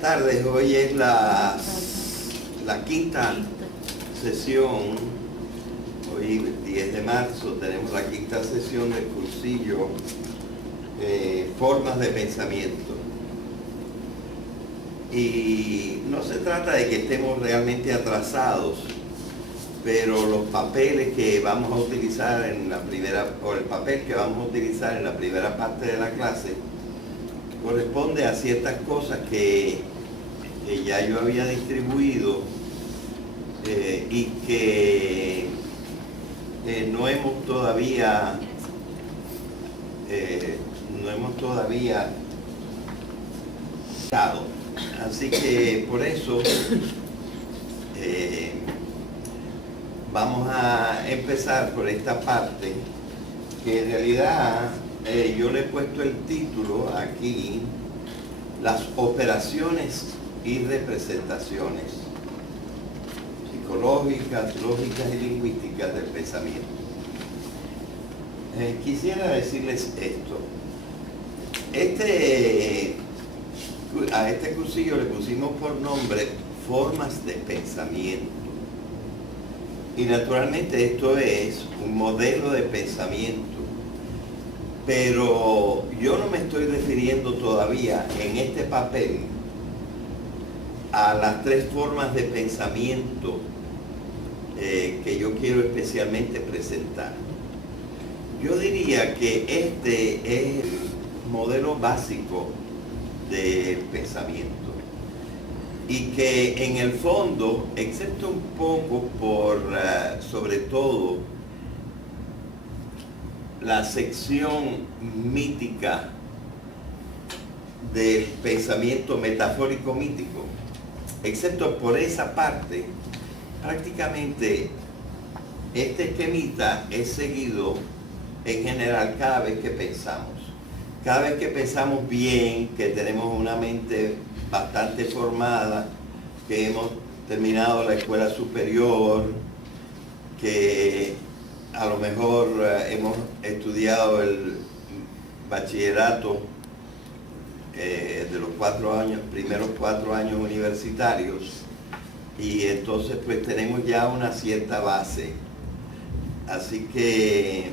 Buenas tardes, hoy es la quinta sesión, hoy 10 de marzo tenemos la quinta sesión del cursillo Formas de Pensamiento. Y no se trata de que estemos realmente atrasados, pero los papeles que vamos a utilizar en la primera, o el papel que vamos a utilizar en la primera parte de la clase, corresponde a ciertas cosas que ya yo había distribuido y que no hemos todavía dado. Así que por eso vamos a empezar por esta parte que en realidad yo le he puesto el título aquí: las operaciones y representaciones psicológicas, lógicas y lingüísticas del pensamiento. Quisiera decirles esto. A este cursillo le pusimos por nombre Formas de Pensamiento. Y naturalmente esto es un modelo de pensamiento. Pero yo no me estoy refiriendo todavía en este papel a las tres formas de pensamiento que yo quiero especialmente presentar. Yo diría que este es el modelo básico del pensamiento y que en el fondo, excepto un poco por sobre todo la sección mítica del pensamiento metafórico mítico, excepto por esa parte, prácticamente este esquemita es seguido en general cada vez que pensamos. Cada vez que pensamos bien, que tenemos una mente bastante formada, que hemos terminado la escuela superior, que a lo mejor hemos estudiado el bachillerato de los primeros 4 años universitarios, y entonces pues tenemos ya una cierta base. Así que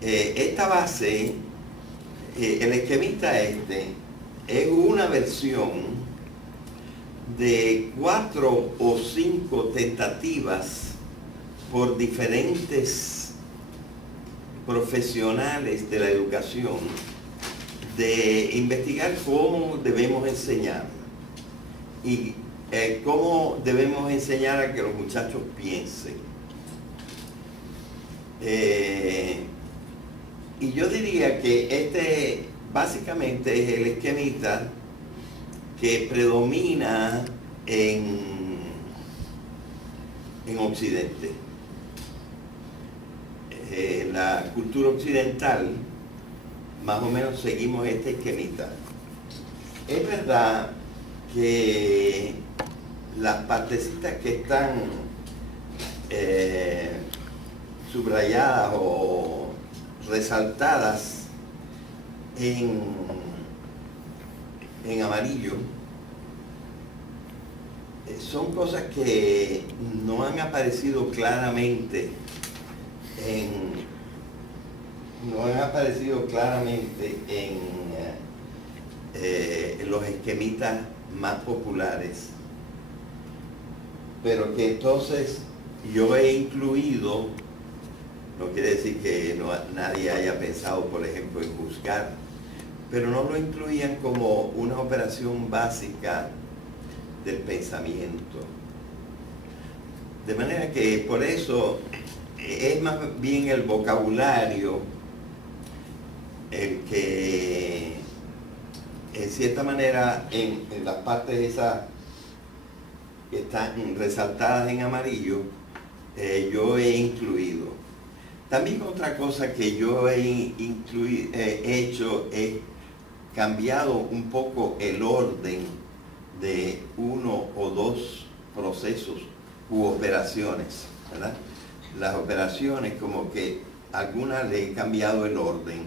esta base, el esquemita este, es una versión de 4 o 5 tentativas por diferentes profesionales de la educación de investigar cómo debemos enseñar y cómo debemos enseñar a que los muchachos piensen. Y yo diría que este básicamente es el esquemita que predomina en Occidente. La cultura occidental, más o menos seguimos este esquemita. Es verdad que las partecitas que están subrayadas o resaltadas en amarillo son cosas que no han aparecido claramente en los esquemitas más populares, pero que entonces yo he incluido. No quiere decir que nadie haya pensado, por ejemplo, en juzgar, pero no lo incluían como una operación básica del pensamiento. De manera que por eso es más bien el vocabulario el que, en cierta manera, en las partes esas que están resaltadas en amarillo, yo he incluido. También otra cosa que yo he hecho es cambiado un poco el orden de 1 o 2 procesos u operaciones, ¿verdad? Las operaciones, como que algunas le he cambiado el orden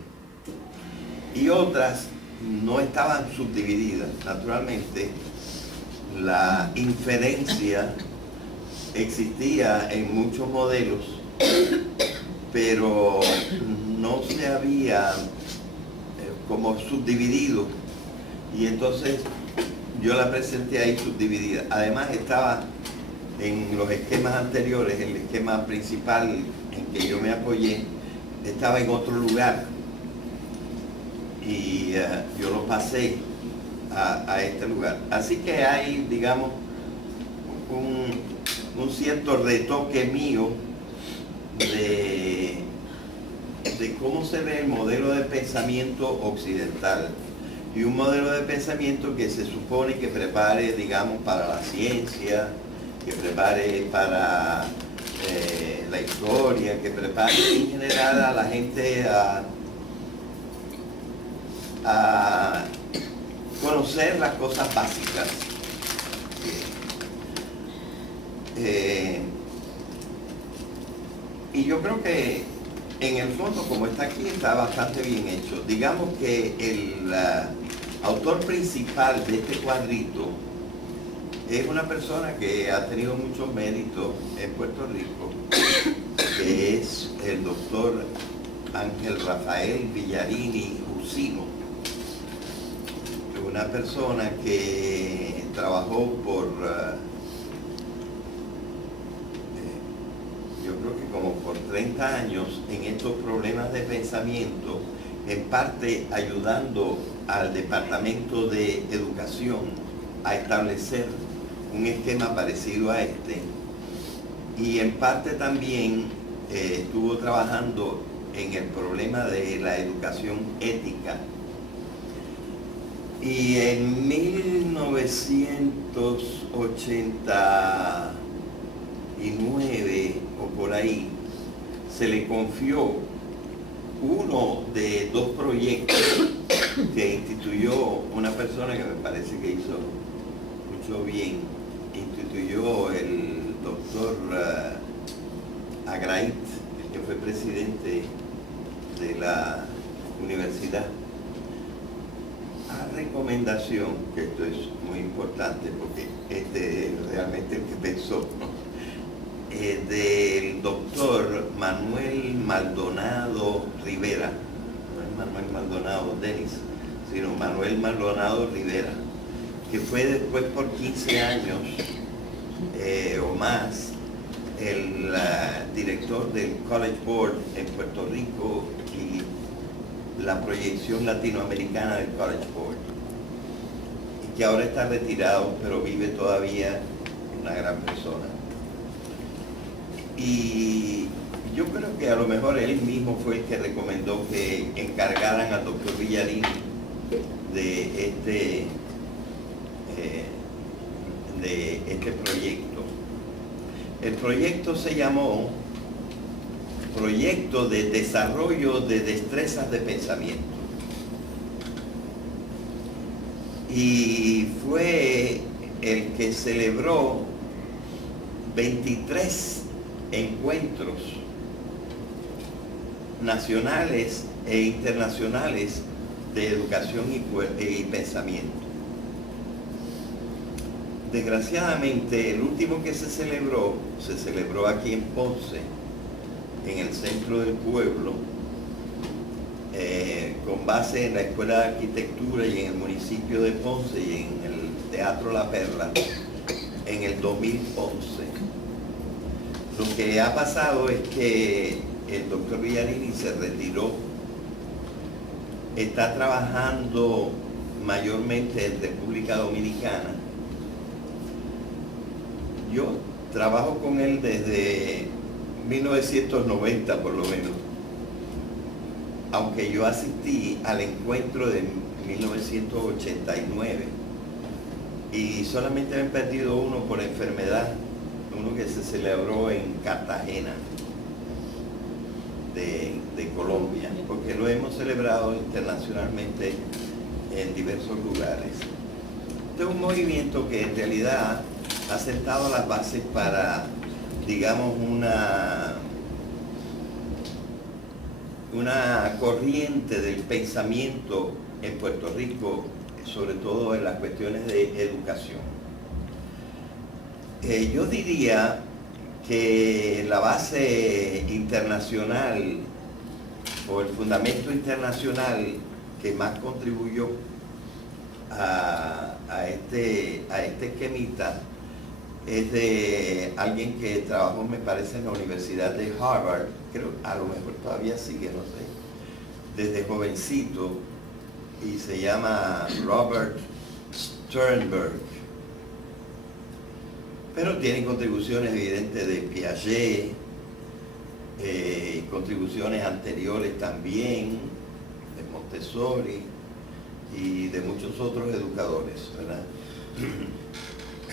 y otras no estaban subdivididas. Naturalmente, la inferencia existía en muchos modelos, pero no se había como subdividido, y entonces yo la presenté ahí subdividida. Además estaba en los esquemas anteriores, el esquema principal en que yo me apoyé estaba en otro lugar, y yo lo pasé a este lugar. Así que hay, digamos, un cierto retoque mío de cómo se ve el modelo de pensamiento occidental, y un modelo de pensamiento que se supone que prepare, digamos, para la ciencia, que prepare para la historia, que prepare en general a la gente a conocer las cosas básicas. Y yo creo que en el fondo, como está aquí, está bastante bien hecho. Digamos que el autor principal de este cuadrito es una persona que ha tenido muchos méritos en Puerto Rico, que es el doctor Ángel Rafael Villarini Jusino, una persona que trabajó por yo creo que como por 30 años en estos problemas de pensamiento, en parte ayudando al Departamento de Educación a establecer un esquema parecido a este, y en parte también estuvo trabajando en el problema de la educación ética. Y en 1989 o por ahí, se le confió uno de dos proyectos que instituyó una persona que me parece que hizo mucho bien. Instituyó el doctor Agrait, que fue presidente de la universidad, a recomendación, que esto es muy importante porque este es realmente el que pensó, ¿no? Del doctor Manuel Maldonado Rivera, no es Manuel Maldonado Denis, sino Manuel Maldonado Rivera, que fue después por 15 años o más el director del College Board en Puerto Rico y la proyección latinoamericana del College Board, y que ahora está retirado, pero vive todavía, una gran persona. Y yo creo que a lo mejor él mismo fue el que recomendó que encargaran al doctor Villarini de este proyecto. El proyecto se llamó Proyecto de Desarrollo de Destrezas de Pensamiento, y fue el que celebró 23 encuentros nacionales e internacionales de educación y pensamiento. Desgraciadamente, el último que se celebró aquí en Ponce, en el centro del pueblo, con base en la Escuela de Arquitectura y en el municipio de Ponce y en el Teatro La Perla, en el 2011. Lo que ha pasado es que el doctor Villarini se retiró, está trabajando mayormente en República Dominicana. Yo trabajo con él desde 1990 por lo menos, aunque yo asistí al encuentro de 1989 y solamente me he perdido uno por enfermedad, uno que se celebró en Cartagena de Colombia, porque lo hemos celebrado internacionalmente en diversos lugares. Este es un movimiento que en realidad ha sentado las bases para, digamos, una corriente del pensamiento en Puerto Rico, sobre todo en las cuestiones de educación. Yo diría que la base internacional o el fundamento internacional que más contribuyó a este esquemita es de alguien que trabajó, me parece, en la Universidad de Harvard, creo, a lo mejor todavía sigue, no sé, desde jovencito, y se llama Robert Sternberg. Pero tiene contribuciones evidentes de Piaget, contribuciones anteriores también, de Montessori y de muchos otros educadores, ¿verdad?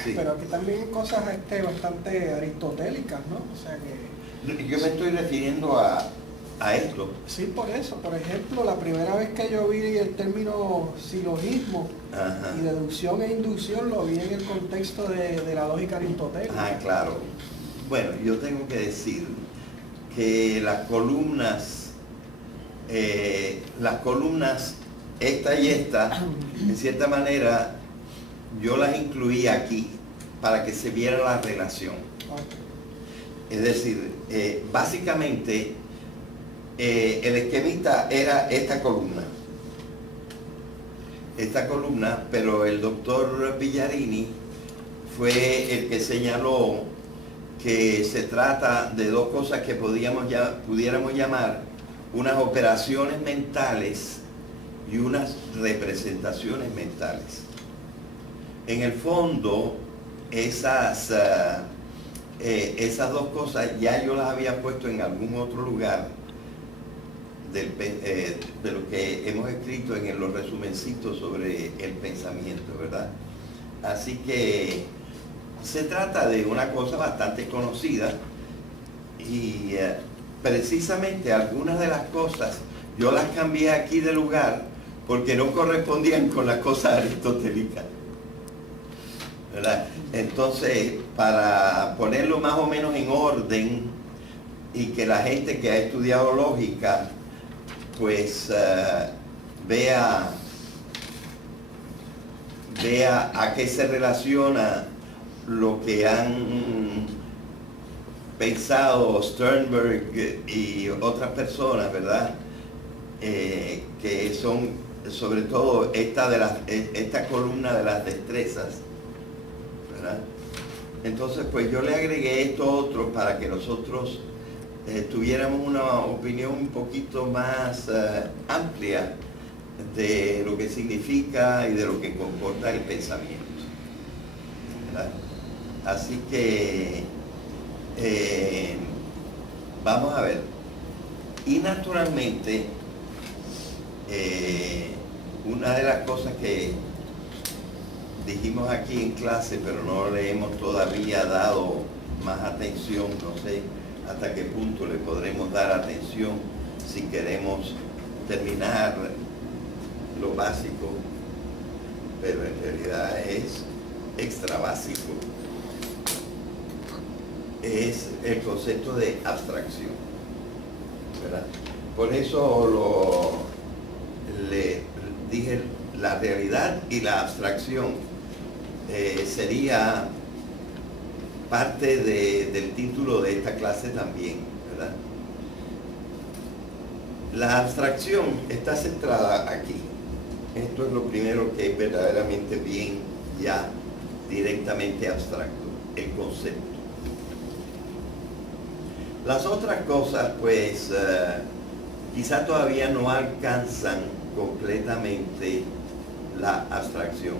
Sí. Pero aquí también cosas bastante aristotélicas, ¿no? O sea que... Yo me estoy refiriendo a esto. Sí, por eso. Por ejemplo, la primera vez que yo vi el término silogismo, Ajá. y deducción e inducción, lo vi en el contexto de la lógica aristotélica. Ah, claro. Bueno, yo tengo que decir que las columnas esta y esta, en cierta manera, yo las incluí aquí para que se viera la relación. Okay. Es decir, básicamente el esquemita era esta columna, pero el doctor Villarini fue el que señaló que se trata de dos cosas que pudiéramos llamar unas operaciones mentales y unas representaciones mentales. En el fondo, esas dos cosas ya yo las había puesto en algún otro lugar de lo que hemos escrito en los resumencitos sobre el pensamiento, ¿verdad? Así que se trata de una cosa bastante conocida y precisamente algunas de las cosas yo las cambié aquí de lugar porque no correspondían con las cosas aristotélicas, ¿verdad? Entonces, para ponerlo más o menos en orden y que la gente que ha estudiado lógica pues vea a qué se relaciona lo que han pensado Sternberg y otras personas, ¿verdad? Que son sobre todo esta columna de las destrezas, ¿verdad? Entonces, pues yo le agregué esto otro para que nosotros tuviéramos una opinión un poquito más amplia de lo que significa y de lo que comporta el pensamiento, ¿verdad? Así que vamos a ver. Y naturalmente, una de las cosas que dijimos aquí en clase, pero no le hemos todavía dado más atención, no sé hasta qué punto le podremos dar atención si queremos terminar lo básico, pero en realidad es extra básico. Es el concepto de abstracción, ¿verdad? Por eso le dije la realidad y la abstracción sería parte del título de esta clase también, ¿verdad? La abstracción está centrada aquí. Esto es lo primero que es verdaderamente bien ya directamente abstracto, el concepto. Las otras cosas, pues, quizá todavía no alcanzan completamente la abstracción,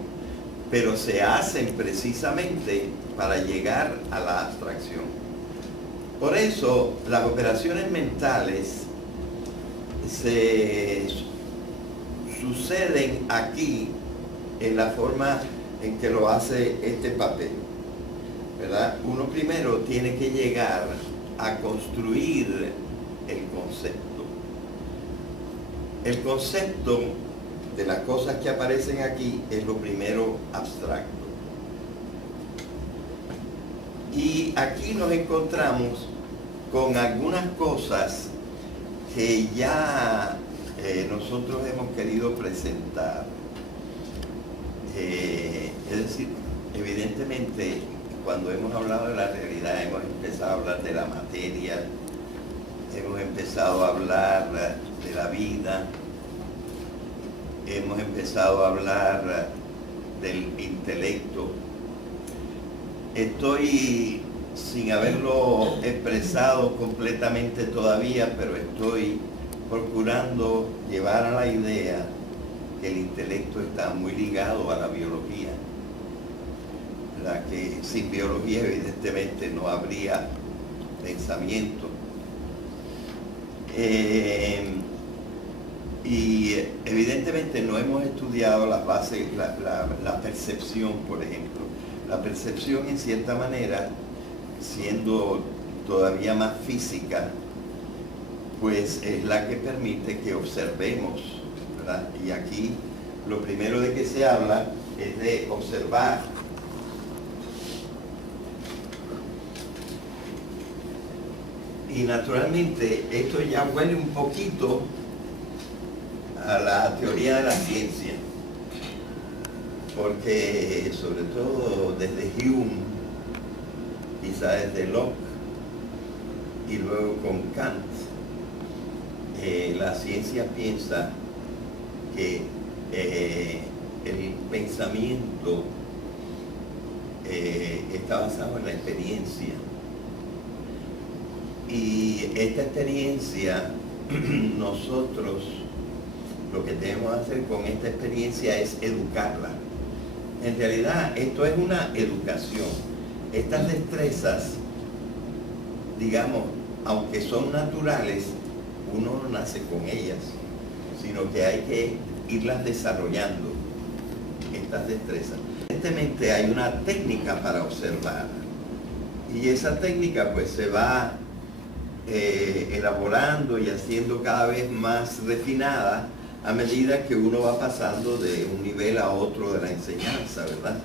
pero se hacen precisamente para llegar a la abstracción. Por eso, las operaciones mentales se suceden aquí en la forma en que lo hace este papel, ¿verdad? Uno primero tiene que llegar a construir el concepto. El concepto de las cosas que aparecen aquí es lo primero abstracto. Y aquí nos encontramos con algunas cosas que ya nosotros hemos querido presentar. Es decir, evidentemente, cuando hemos hablado de la realidad, hemos empezado a hablar de la materia, hemos empezado a hablar de la vida, hemos empezado a hablar del intelecto. Estoy, sin haberlo expresado completamente todavía, pero estoy procurando llevar a la idea que el intelecto está muy ligado a la biología, ¿verdad? Que sin biología evidentemente no habría pensamiento. Y evidentemente no hemos estudiado las bases, la percepción, por ejemplo. La percepción, en cierta manera, siendo todavía más física, pues es la que permite que observemos, ¿verdad? Y aquí lo primero de que se habla es de observar. Y naturalmente esto ya huele un poquito a la teoría de la ciencia, porque sobre todo desde Hume, quizá desde Locke y luego con Kant, la ciencia piensa que el pensamiento está basado en la experiencia, y esta experiencia nosotros lo que debemos hacer con esta experiencia es educarla. En realidad esto es una educación. Estas destrezas, digamos, aunque son naturales, uno no nace con ellas, sino que hay que irlas desarrollando, estas destrezas. Evidentemente hay una técnica para observar, y esa técnica pues se va elaborando y haciendo cada vez más refinada a medida que uno va pasando de un nivel a otro de la enseñanza, ¿verdad?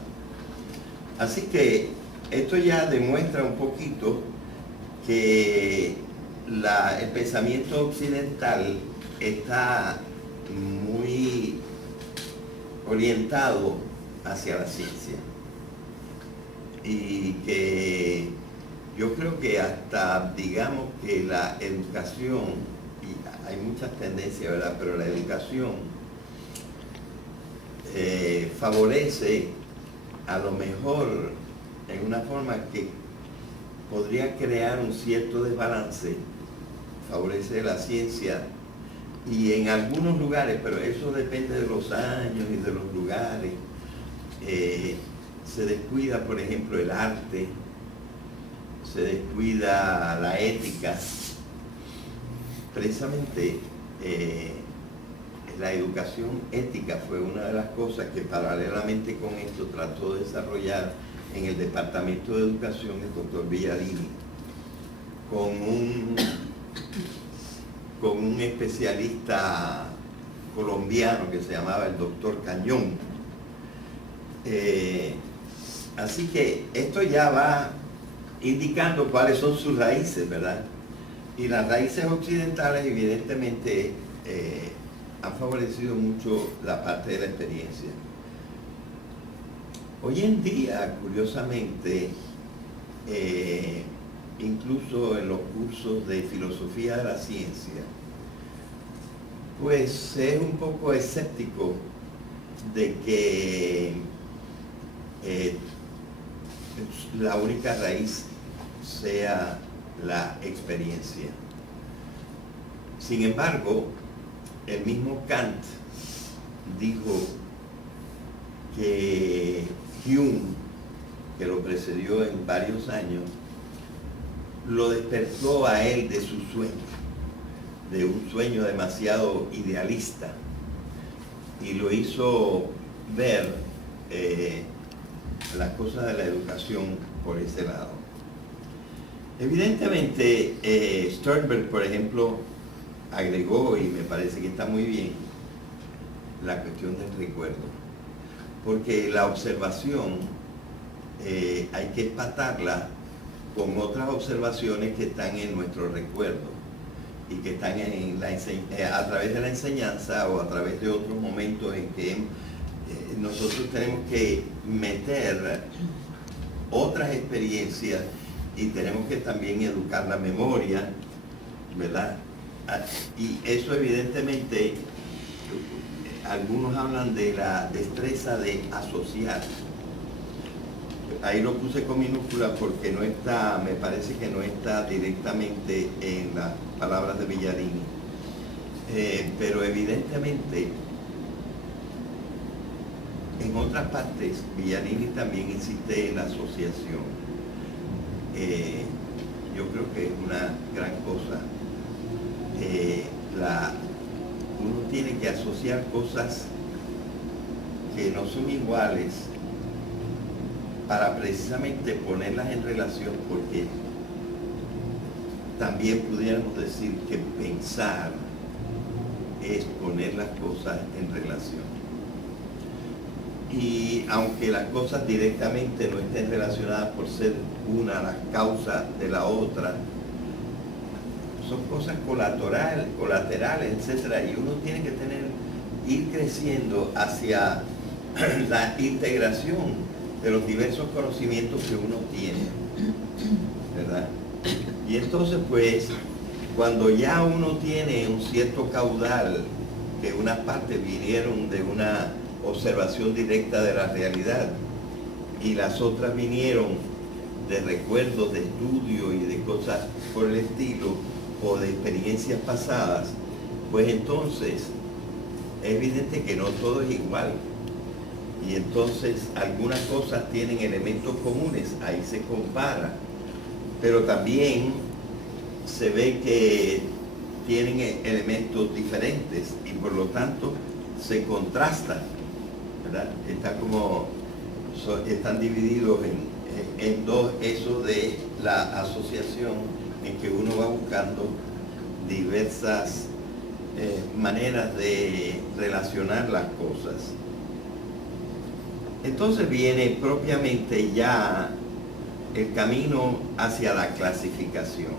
Así que esto ya demuestra un poquito que el pensamiento occidental está muy orientado hacia la ciencia, y que yo creo que hasta, digamos, que la educación, y hay muchas tendencias, ¿verdad?, pero la educación favorece, a lo mejor, en una forma que podría crear un cierto desbalance, favorece la ciencia, y en algunos lugares, pero eso depende de los años y de los lugares, se descuida, por ejemplo, el arte, se descuida la ética. Precisamente la educación ética fue una de las cosas que paralelamente con esto trató de desarrollar en el Departamento de Educación el doctor Villarini, con un especialista colombiano que se llamaba el doctor Cañón. Así que esto ya va indicando cuáles son sus raíces, ¿verdad? Y las raíces occidentales evidentemente han favorecido mucho la parte de la experiencia. Hoy en día, curiosamente, incluso en los cursos de filosofía de la ciencia, pues es un poco escéptico de que la única raíz sea la experiencia. Sin embargo, el mismo Kant dijo que Hume, que lo precedió en varios años, lo despertó a él de su sueño, de un sueño demasiado idealista, y lo hizo ver las cosas de la educación por ese lado. Evidentemente, Sternberg, por ejemplo, agregó, y me parece que está muy bien, la cuestión del recuerdo, porque la observación hay que empatarla con otras observaciones que están en nuestro recuerdo. y que están en a través de la enseñanza o a través de otros momentos en que nosotros tenemos que meter otras experiencias y tenemos que también educar la memoria, ¿verdad? Y eso evidentemente, algunos hablan de la destreza de asociar. Ahí lo puse con minúscula porque no está, me parece que no está directamente en las palabras de Villarini. Pero evidentemente, en otras partes, Villarini también insiste en la asociación. Yo creo que es una gran cosa. Uno tiene que asociar cosas que no son iguales para precisamente ponerlas en relación, porque también pudiéramos decir que pensar es poner las cosas en relación. Y aunque las cosas directamente no estén relacionadas por ser una las causas de la otra, son cosas colaterales, etcétera, y uno tiene que ir creciendo hacia la integración de los diversos conocimientos que uno tiene, ¿verdad? Y entonces, pues, cuando ya uno tiene un cierto caudal, que unas partes vinieron de una observación directa de la realidad y las otras vinieron de recuerdos de estudio y de cosas por el estilo, o de experiencias pasadas, pues entonces es evidente que no todo es igual. Y entonces algunas cosas tienen elementos comunes, ahí se compara, pero también se ve que tienen elementos diferentes y por lo tanto se contrastan, ¿verdad? Están divididos en dos, eso de la asociación, en que uno va buscando diversas maneras de relacionar las cosas. Entonces viene propiamente ya el camino hacia la clasificación.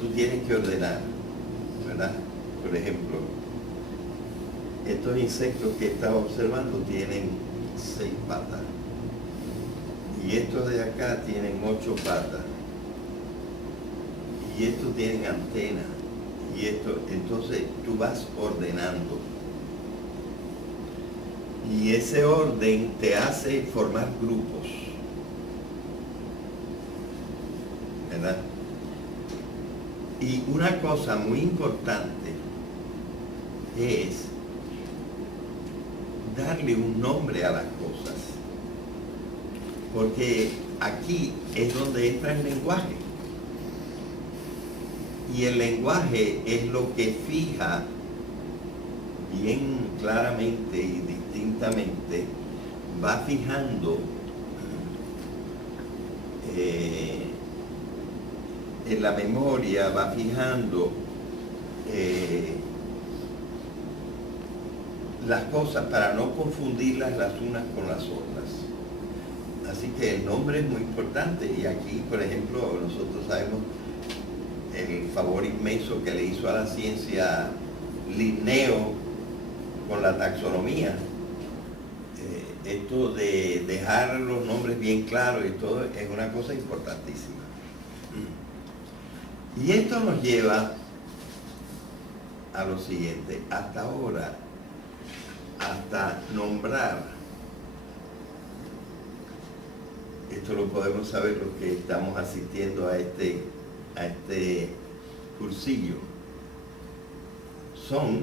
Tú tienes que ordenar, ¿verdad? Por ejemplo, estos insectos que estaba observando tienen 6 patas. Y estos de acá tienen 8 patas. Y estos tienen antenas. Y esto, entonces tú vas ordenando. Y ese orden te hace formar grupos, ¿verdad? Y una cosa muy importante es darle un nombre a las cosas, porque aquí es donde entra el lenguaje. Y el lenguaje es lo que fija bien claramente y distintamente, va fijando en la memoria, va fijando las cosas para no confundirlas las unas con las otras. Así que el nombre es muy importante, y aquí, por ejemplo, nosotros sabemos el favor inmenso que le hizo a la ciencia Linneo con la taxonomía. Esto de dejar los nombres bien claros y todo es una cosa importantísima. Y esto nos lleva a lo siguiente. Hasta ahora, hasta nombrar, esto lo podemos saber los que estamos asistiendo a este cursillo, son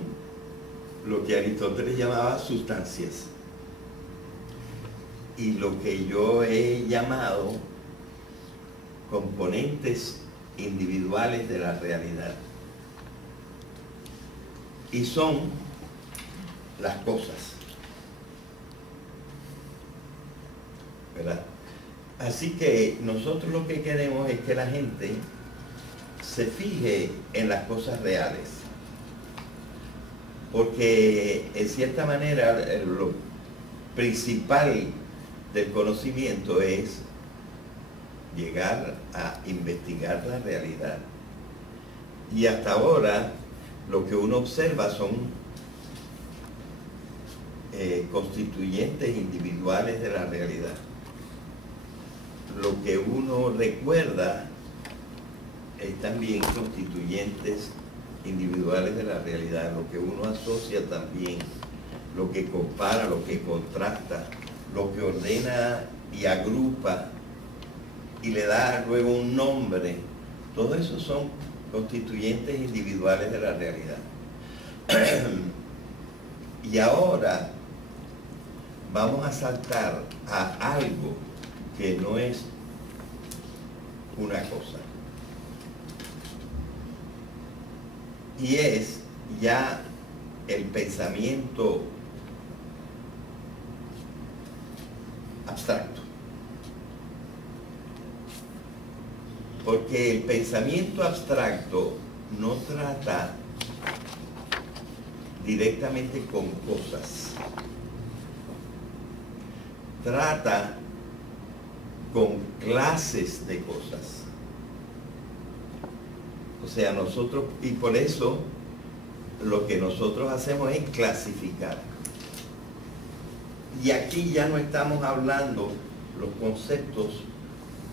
lo que Aristóteles llamaba sustancias y lo que yo he llamado componentes individuales de la realidad, y son las cosas, ¿verdad? Así que nosotros lo que queremos es que la gente se fije en las cosas reales, porque en cierta manera lo principal del conocimiento es llegar a investigar la realidad. Y hasta ahora lo que uno observa son constituyentes individuales de la realidad. Lo que uno recuerda es también constituyentes individuales de la realidad. Lo que uno asocia también, lo que compara, lo que contrasta, lo que ordena y agrupa y le da luego un nombre, todo eso son constituyentes individuales de la realidad. Y ahora vamos a saltar a algo que no es una cosa. Y es ya el pensamiento abstracto. Porque el pensamiento abstracto no trata directamente con cosas. Trata con clases de cosas. O sea, nosotros, y por eso lo que nosotros hacemos es clasificar. Y aquí ya no estamos hablando, los conceptos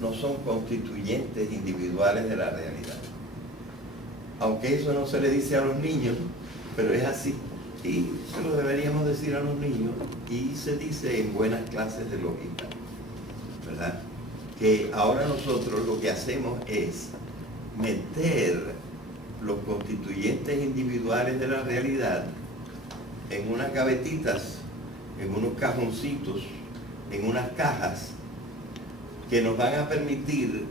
no son constituyentes individuales de la realidad. Aunque eso no se le dice a los niños, pero es así. Y se lo deberíamos decir a los niños, y se dice en buenas clases de lógica, ¿verdad? Que ahora nosotros lo que hacemos es meter los constituyentes individuales de la realidad en unas gavetitas, en unos cajoncitos, en unas cajas que nos van a permitir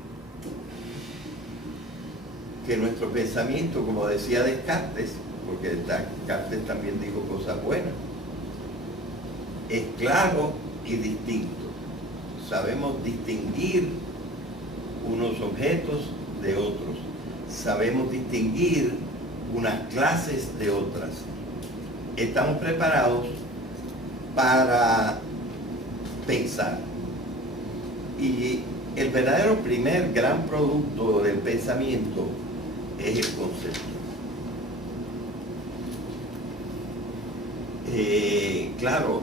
que nuestro pensamiento, como decía Descartes, porque Descartes también dijo cosas buenas, es claro y distinto. Sabemos distinguir unos objetos de otros. Sabemos distinguir unas clases de otras. Estamos preparados para pensar. Y el verdadero primer gran producto del pensamiento es el concepto. Claro,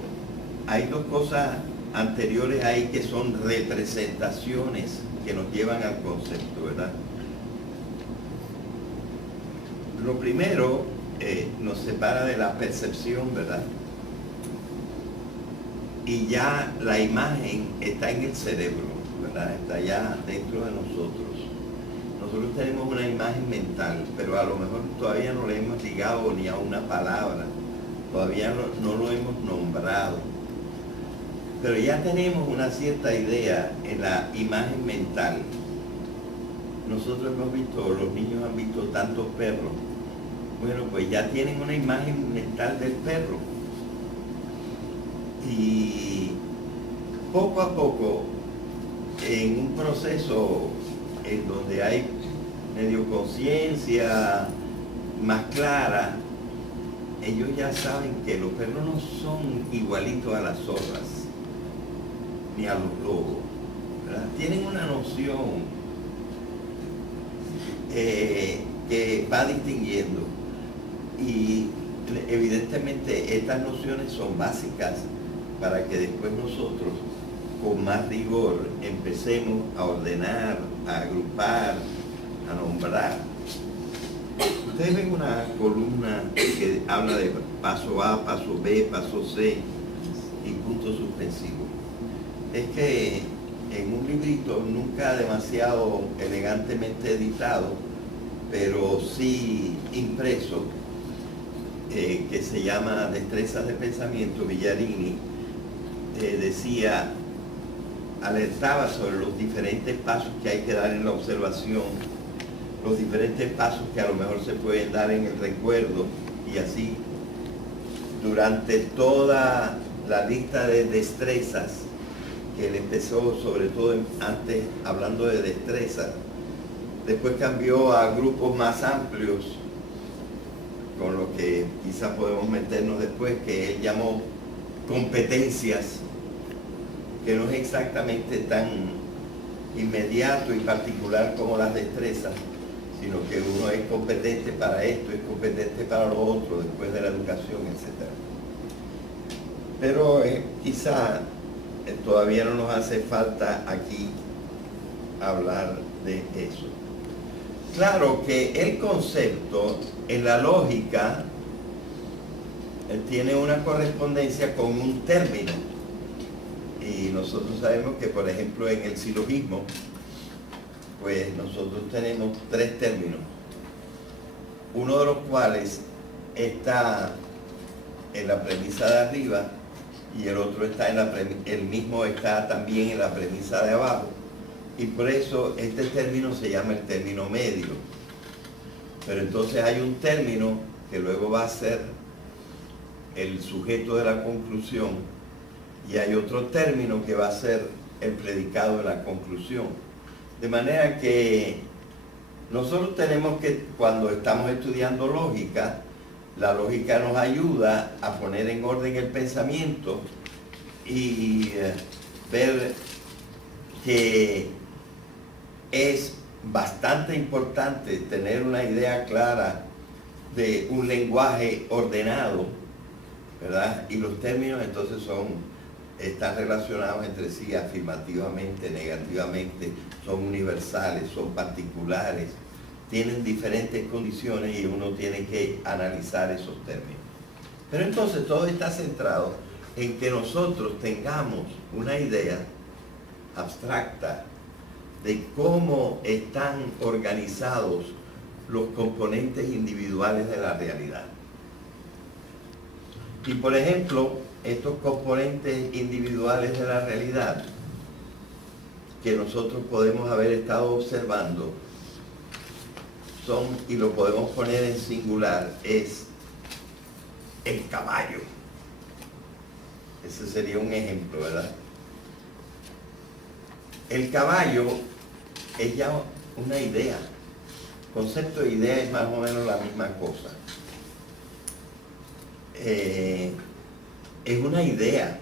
hay dos cosas anteriores ahí que son representaciones que nos llevan al concepto, ¿verdad? Lo primero nos separa de la percepción, ¿verdad? Y ya la imagen está en el cerebro, ¿verdad? Está ya dentro de nosotros. Nosotros tenemos una imagen mental, pero a lo mejor todavía no le hemos ligado ni a una palabra, todavía no lo hemos nombrado. Pero ya tenemos una cierta idea en la imagen mental. Nosotros hemos visto, los niños han visto tantos perros. Bueno, pues ya tienen una imagen mental del perro. Y poco a poco, en un proceso en donde hay medio conciencia más clara, ellos ya saben que los perros no son igualitos a las zorras ni a los lobos, ¿verdad? Tienen una noción que va distinguiendo, y evidentemente estas nociones son básicas para que después nosotros con más rigor empecemos a ordenar, a agrupar, a nombrar. Ustedes ven una columna que habla de paso A, paso B, paso C y punto suspensivo. Es que en un librito, nunca demasiado elegantemente editado, pero sí impreso, que se llama Destrezas de Pensamiento, Villarini, decía, alertaba sobre los diferentes pasos que hay que dar en la observación, los diferentes pasos que a lo mejor se pueden dar en el recuerdo, y así durante toda la lista de destrezas que él empezó, sobre todo antes hablando de destrezas, después cambió a grupos más amplios, con lo que quizás podemos meternos después, que él llamó competencias, que no es exactamente tan inmediato y particular como las destrezas, sino que uno es competente para esto, es competente para lo otro, después de la educación, etc. Pero quizá todavía no nos hace falta aquí hablar de eso. Claro que el concepto en la lógica tiene una correspondencia con un término. Y nosotros sabemos que, por ejemplo, en el silogismo, pues nosotros tenemos 3 términos, uno de los cuales está en la premisa de arriba y el otro está el mismo está también en la premisa de abajo, y por eso este término se llama el término medio. Pero entonces hay un término que luego va a ser el sujeto de la conclusión, y hay otro término que va a ser el predicado de la conclusión. De manera que nosotros tenemos que, cuando estamos estudiando lógica, la lógica nos ayuda a poner en orden el pensamiento y ver que es bastante importante tener una idea clara de un lenguaje ordenado, ¿verdad? Y los términos entonces están relacionados entre sí afirmativamente, negativamente, son universales, son particulares, tienen diferentes condiciones y uno tiene que analizar esos términos. Pero entonces todo está centrado en que nosotros tengamos una idea abstracta de cómo están organizados los componentes individuales de la realidad. Y por ejemplo, estos componentes individuales de la realidad que nosotros podemos haber estado observando son, y lo podemos poner en singular, es el caballo. Ese sería un ejemplo, ¿verdad? El caballo es ya una idea. Concepto de idea es más o menos la misma cosa. Es una idea.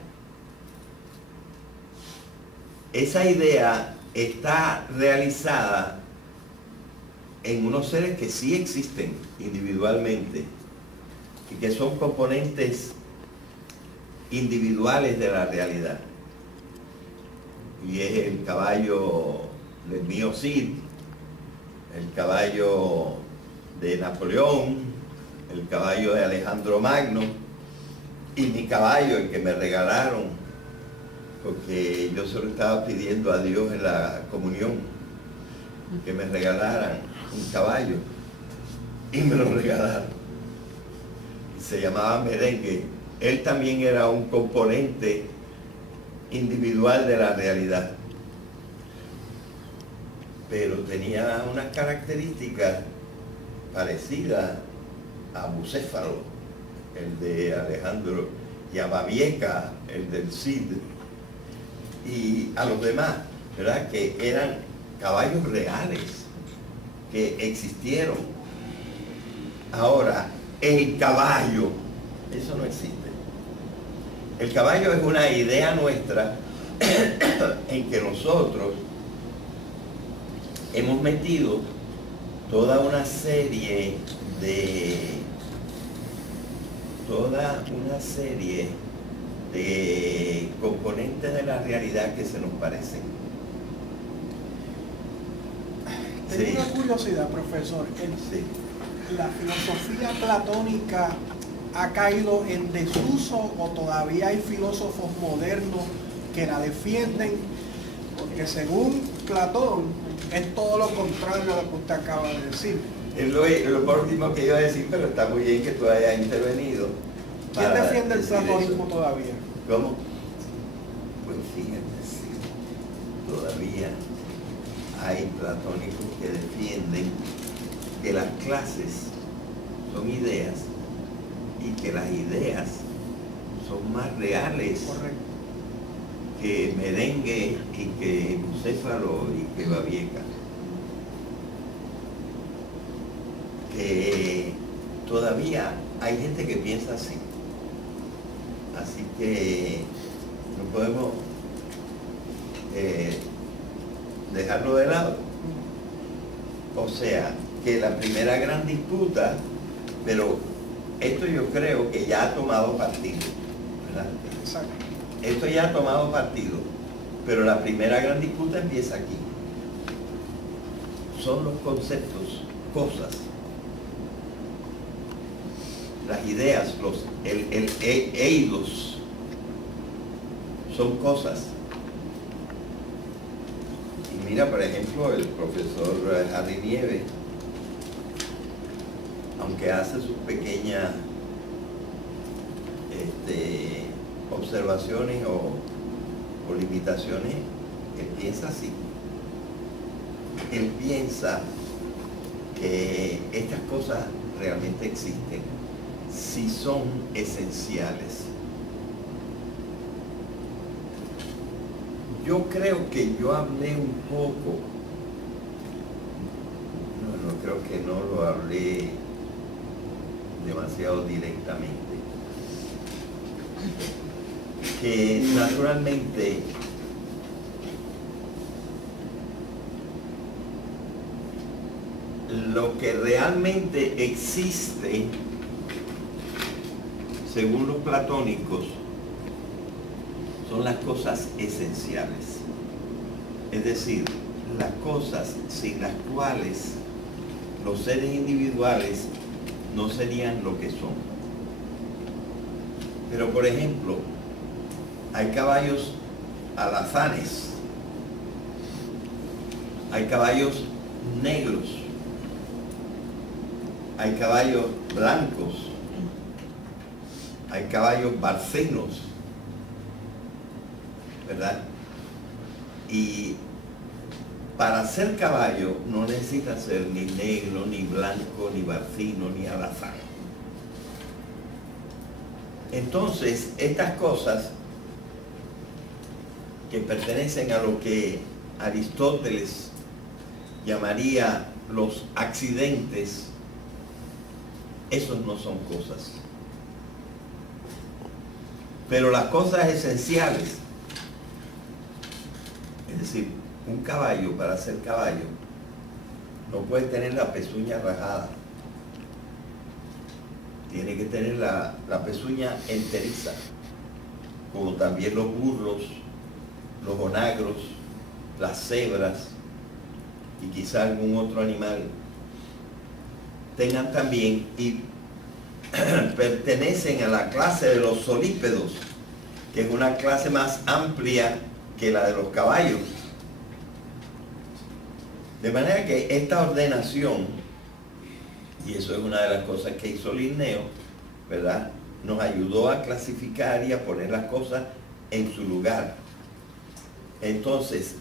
Esa idea está realizada en unos seres que sí existen individualmente y que son componentes individuales de la realidad. Y es el caballo del mío Cid, el caballo de Napoleón, el caballo de Alejandro Magno y mi caballo, el que me regalaron, porque yo se lo estaba pidiendo a Dios en la comunión, que me regalaran un caballo, y me lo regalaron. Se llamaba Merengue. Él también era un componente individual de la realidad, pero tenía unas características parecidas a Bucéfalo, el de Alejandro, y a Babieca, el del Cid, y a los demás, ¿verdad? Que eran caballos reales que existieron. Ahora, el caballo, eso no existe. El caballo es una idea nuestra en que nosotros hemos metido toda una serie de componentes de la realidad que se nos parecen. Tengo una curiosidad, profesor. Sí. ¿La filosofía platónica ha caído en desuso o todavía hay filósofos modernos que la defienden? Porque según Platón es todo lo contrario a lo que usted acaba de decir. Es lo último que iba a decir, pero está muy bien que tú hayas intervenido. ¿Quién defiende el platonismo todavía? ¿Cómo? Pues fíjate, sí, todavía hay platónicos que defienden que las clases son ideas y que las ideas son más reales. Correcto. Que Merengue y que Bucéfalo y que Babieca. Que todavía hay gente que piensa así. Así que no podemos dejarlo de lado. O sea, que la primera gran disputa, pero esto yo creo que ya ha tomado partido, ¿verdad? Exacto. Esto ya ha tomado partido, pero la primera gran disputa empieza aquí. Son los conceptos, cosas, las ideas, el eidos, son cosas. Y mira, por ejemplo, el profesor Harry Nieves, aunque hace sus pequeñas observaciones o limitaciones, él piensa así. Él piensa que estas cosas realmente existen si son esenciales. Yo creo que yo hablé un poco, no creo que no lo hablé demasiado directamente, que naturalmente lo que realmente existe, según los platónicos, son las cosas esenciales. Es decir, las cosas sin las cuales los seres individuales no serían lo que son. Pero, por ejemplo, hay caballos alazanes, hay caballos negros, hay caballos blancos, hay caballos barcenos, ¿verdad? Y para ser caballo no necesita ser ni negro, ni blanco, ni barcino, ni alazán. Entonces, estas cosas que pertenecen a lo que Aristóteles llamaría los accidentes, esos no son cosas. Pero las cosas esenciales, es decir, un caballo, para ser caballo, no puede tener la pezuña rajada. Tiene que tener la pezuña enteriza, como también los burros, los onagros, las cebras y quizá algún otro animal tengan también, y pertenecen a la clase de los solípedos, que es una clase más amplia que la de los caballos. De manera que esta ordenación, y eso es una de las cosas que hizo Linneo, ¿verdad?, nos ayudó a clasificar y a poner las cosas en su lugar. Entonces,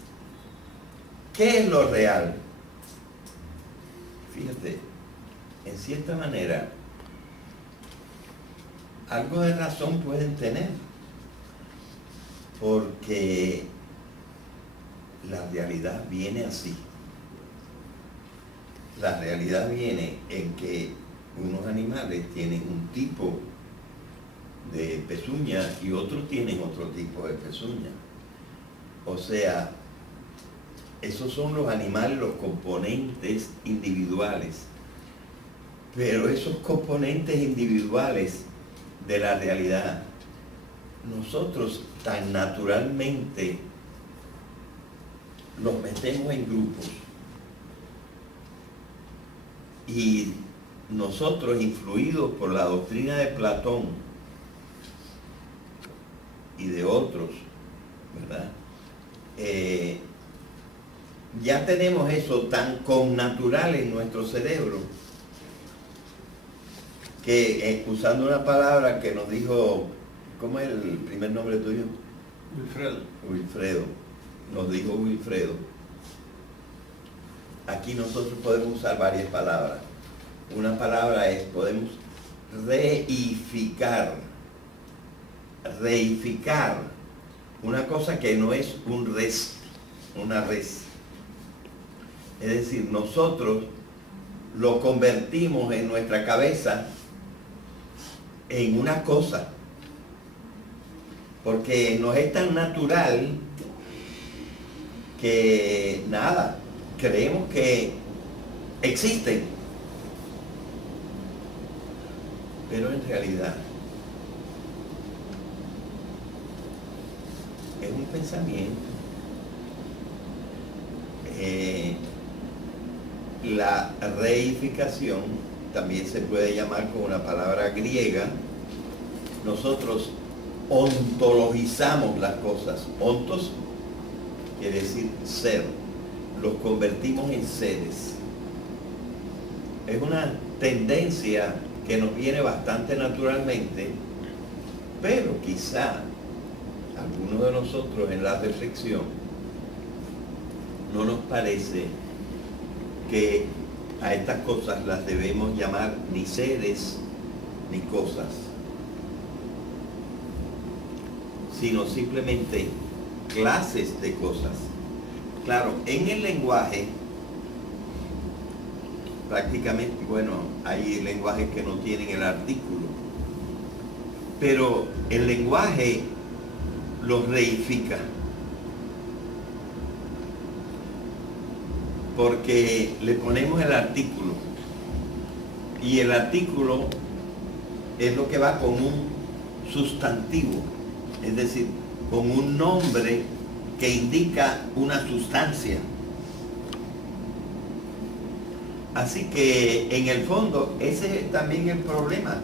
¿qué es lo real? Fíjate, en cierta manera, algo de razón pueden tener, porque la realidad viene así. La realidad viene en que unos animales tienen un tipo de pezuña y otros tienen otro tipo de pezuña. O sea, esos son los animales, los componentes individuales. Pero esos componentes individuales de la realidad, nosotros tan naturalmente los metemos en grupos. Y nosotros, influidos por la doctrina de Platón y de otros, ¿verdad?, ya tenemos eso tan connatural en nuestro cerebro que, usando una palabra que nos dijo, ¿cómo es el primer nombre tuyo? Wilfredo. Wilfredo. Nos dijo Wilfredo. Aquí nosotros podemos usar varias palabras. Una palabra es, podemos reificar. Reificar. Una cosa que no es un res, una res. Es decir, nosotros lo convertimos en nuestra cabeza en una cosa. Porque nos es tan natural que nada, creemos que existen, pero en realidad es un pensamiento. La reificación también se puede llamar con una palabra griega. Nosotros ontologizamos las cosas. Ontos quiere decir ser. Los convertimos en seres. Es una tendencia que nos viene bastante naturalmente, pero quizá algunos de nosotros en la reflexión no nos parece que a estas cosas las debemos llamar ni seres ni cosas, sino simplemente clases de cosas. Claro, en el lenguaje, prácticamente, bueno, hay lenguajes que no tienen el artículo, pero el lenguaje los reifica, porque le ponemos el artículo, y el artículo es lo que va con un sustantivo, es decir, con un nombre que indica una sustancia. Así que en el fondo ese es también el problema,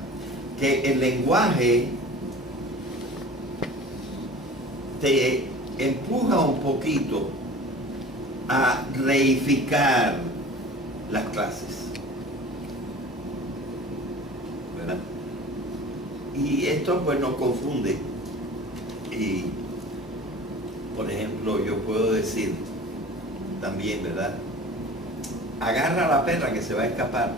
que el lenguaje te empuja un poquito a reificar las clases, ¿verdad? Y esto pues nos confunde. Y por ejemplo yo puedo decir también, ¿verdad?, agarra a la perra que se va a escapar,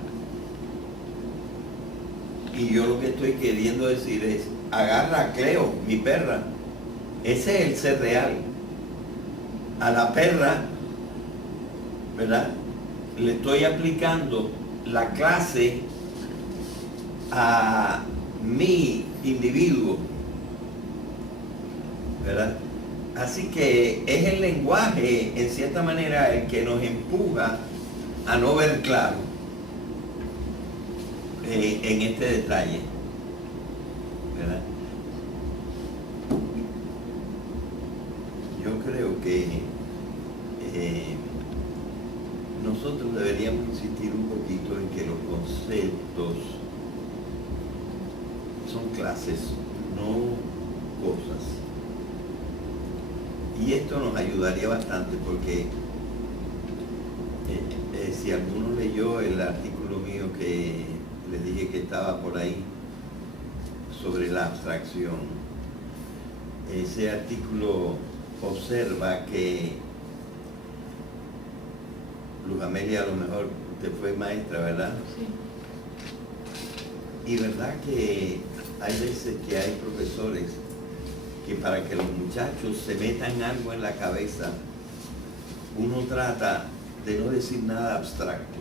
y yo lo que estoy queriendo decir es agarra a Cleo, mi perra. Ese es el ser real. A la perra, ¿verdad?, le estoy aplicando la clase a mi individuo, ¿verdad? Así que es el lenguaje, en cierta manera, el que nos empuja a no ver claro en este detalle, ¿verdad? Yo creo que nosotros deberíamos insistir un poquito en que los conceptos son clases, no cosas. Y esto nos ayudaría bastante porque si alguno leyó el artículo mío que les dije que estaba por ahí sobre la abstracción, ese artículo observa que Luz Amelia, a lo mejor usted fue maestra, ¿verdad? Sí. Y verdad que hay veces que hay profesores que para que los muchachos se metan algo en la cabeza, uno trata de no decir nada abstracto,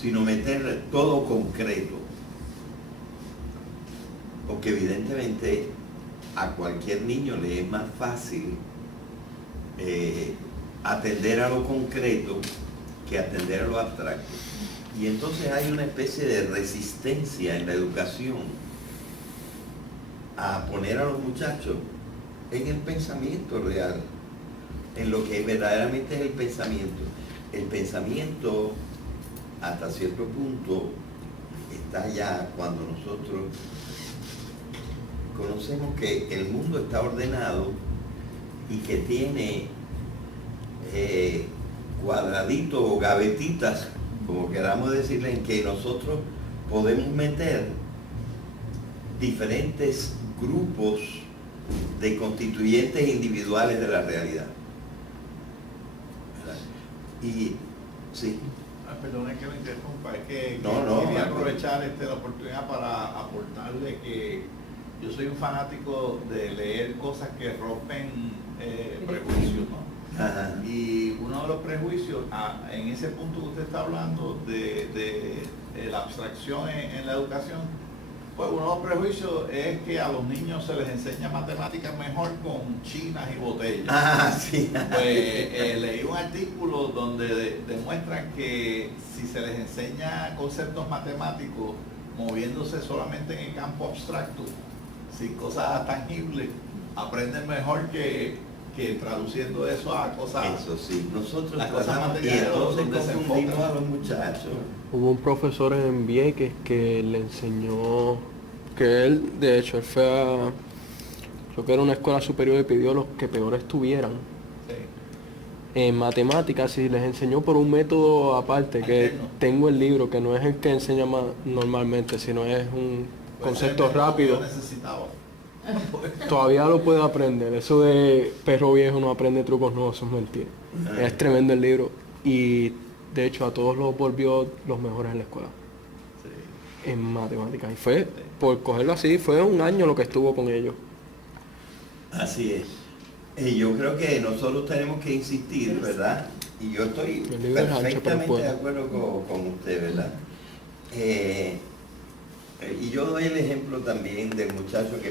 sino meter todo concreto, porque evidentemente a cualquier niño le es más fácil atender a lo concreto que atender a lo abstracto. Y entonces hay una especie de resistencia en la educación a poner a los muchachos en el pensamiento real, en lo que verdaderamente es el pensamiento. El pensamiento, hasta cierto punto, está ya cuando nosotros conocemos que el mundo está ordenado y que tiene cuadraditos o gavetitas, como queramos decirle, en que nosotros podemos meter diferentes grupos de constituyentes individuales de la realidad. ¿Verdad? Y sí. Perdone que lo interrumpa, es que no, quería aprovechar la oportunidad para aportarle que yo soy un fanático de leer cosas que rompen prejuicios, ¿no? Ajá. Y uno de los prejuicios, en ese punto que usted está hablando de la abstracción en la educación, Pues uno de los prejuicios es que a los niños se les enseña matemáticas mejor con chinas y botellas. Ah, sí. Pues leí un artículo donde demuestran que si se les enseña conceptos matemáticos moviéndose solamente en el campo abstracto, sin cosas tangibles, aprenden mejor que traduciendo eso a cosas. Eso sí, nosotros las cosas tratamos, y materiales entonces donde se confundimos enfocan. a los muchachos. Hubo un profesor en Vieques que le enseñó, que él, de hecho, él fue a, creo que era una escuela superior y pidió a los que peor estuvieran Sí. en matemáticas y les enseñó por un método aparte, que Alterno. tengo el libro, que no es el que enseña normalmente, sino es un Pues concepto ese método rápido. Yo necesitaba. Todavía lo puedo aprender. Eso de perro viejo no aprende trucos nuevos, eso es mentira. Es tremendo el libro. Y de hecho a todos los volvió los mejores en la escuela. Sí. En matemáticas. Y fue, por cogerlo así, fue un año lo que estuvo con ellos. Así es. Yo creo que nosotros tenemos que insistir, ¿verdad? Y yo estoy El libro es ancho, pero perfectamente puedo. de acuerdo con usted, ¿verdad? Y yo doy el ejemplo también del muchacho que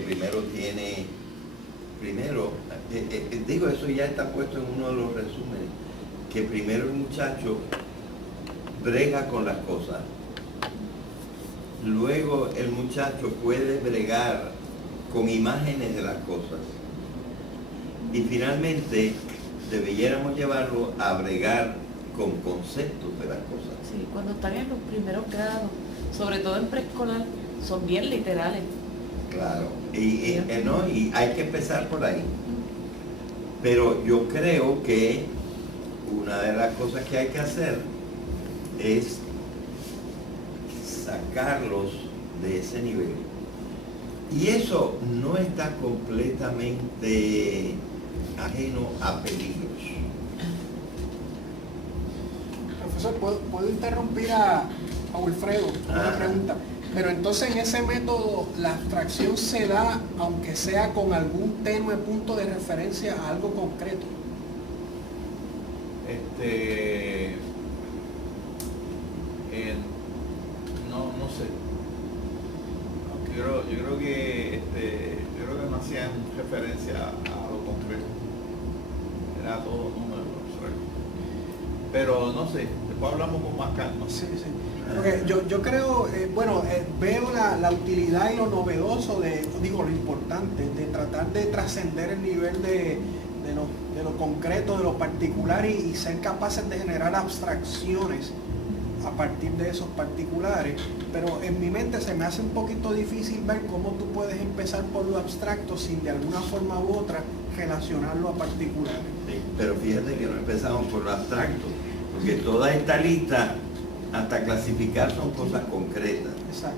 digo, eso ya está puesto en uno de los resúmenes, que primero el muchacho brega con las cosas, luego el muchacho puede bregar con imágenes de las cosas, y finalmente debiéramos llevarlo a bregar con conceptos de las cosas. Sí, cuando están en los primeros grados, sobre todo en preescolar, son bien literales. Claro, y hay que empezar por ahí. Pero yo creo que una de las cosas que hay que hacer es sacarlos de ese nivel. Y eso no está completamente ajeno a peligros. Profesor, ¿puedo interrumpir a Wilfredo con una pregunta? Pero entonces en ese método la abstracción se da aunque sea con algún tenue punto de referencia a algo concreto. No sé. Yo creo que no hacían referencia a lo concreto. Era todo número. Pero no sé, después hablamos con más calma. Sí, sí. Porque yo creo, veo la utilidad y lo novedoso lo importante de tratar de trascender el nivel de lo concreto, de lo particular y ser capaces de generar abstracciones a partir de esos particulares, pero en mi mente se me hace un poquito difícil ver cómo tú puedes empezar por lo abstracto sin de alguna forma u otra relacionarlo a particulares. Sí, pero fíjate que no empezamos por lo abstracto, porque toda esta lista, hasta clasificar, son cosas concretas. Exacto.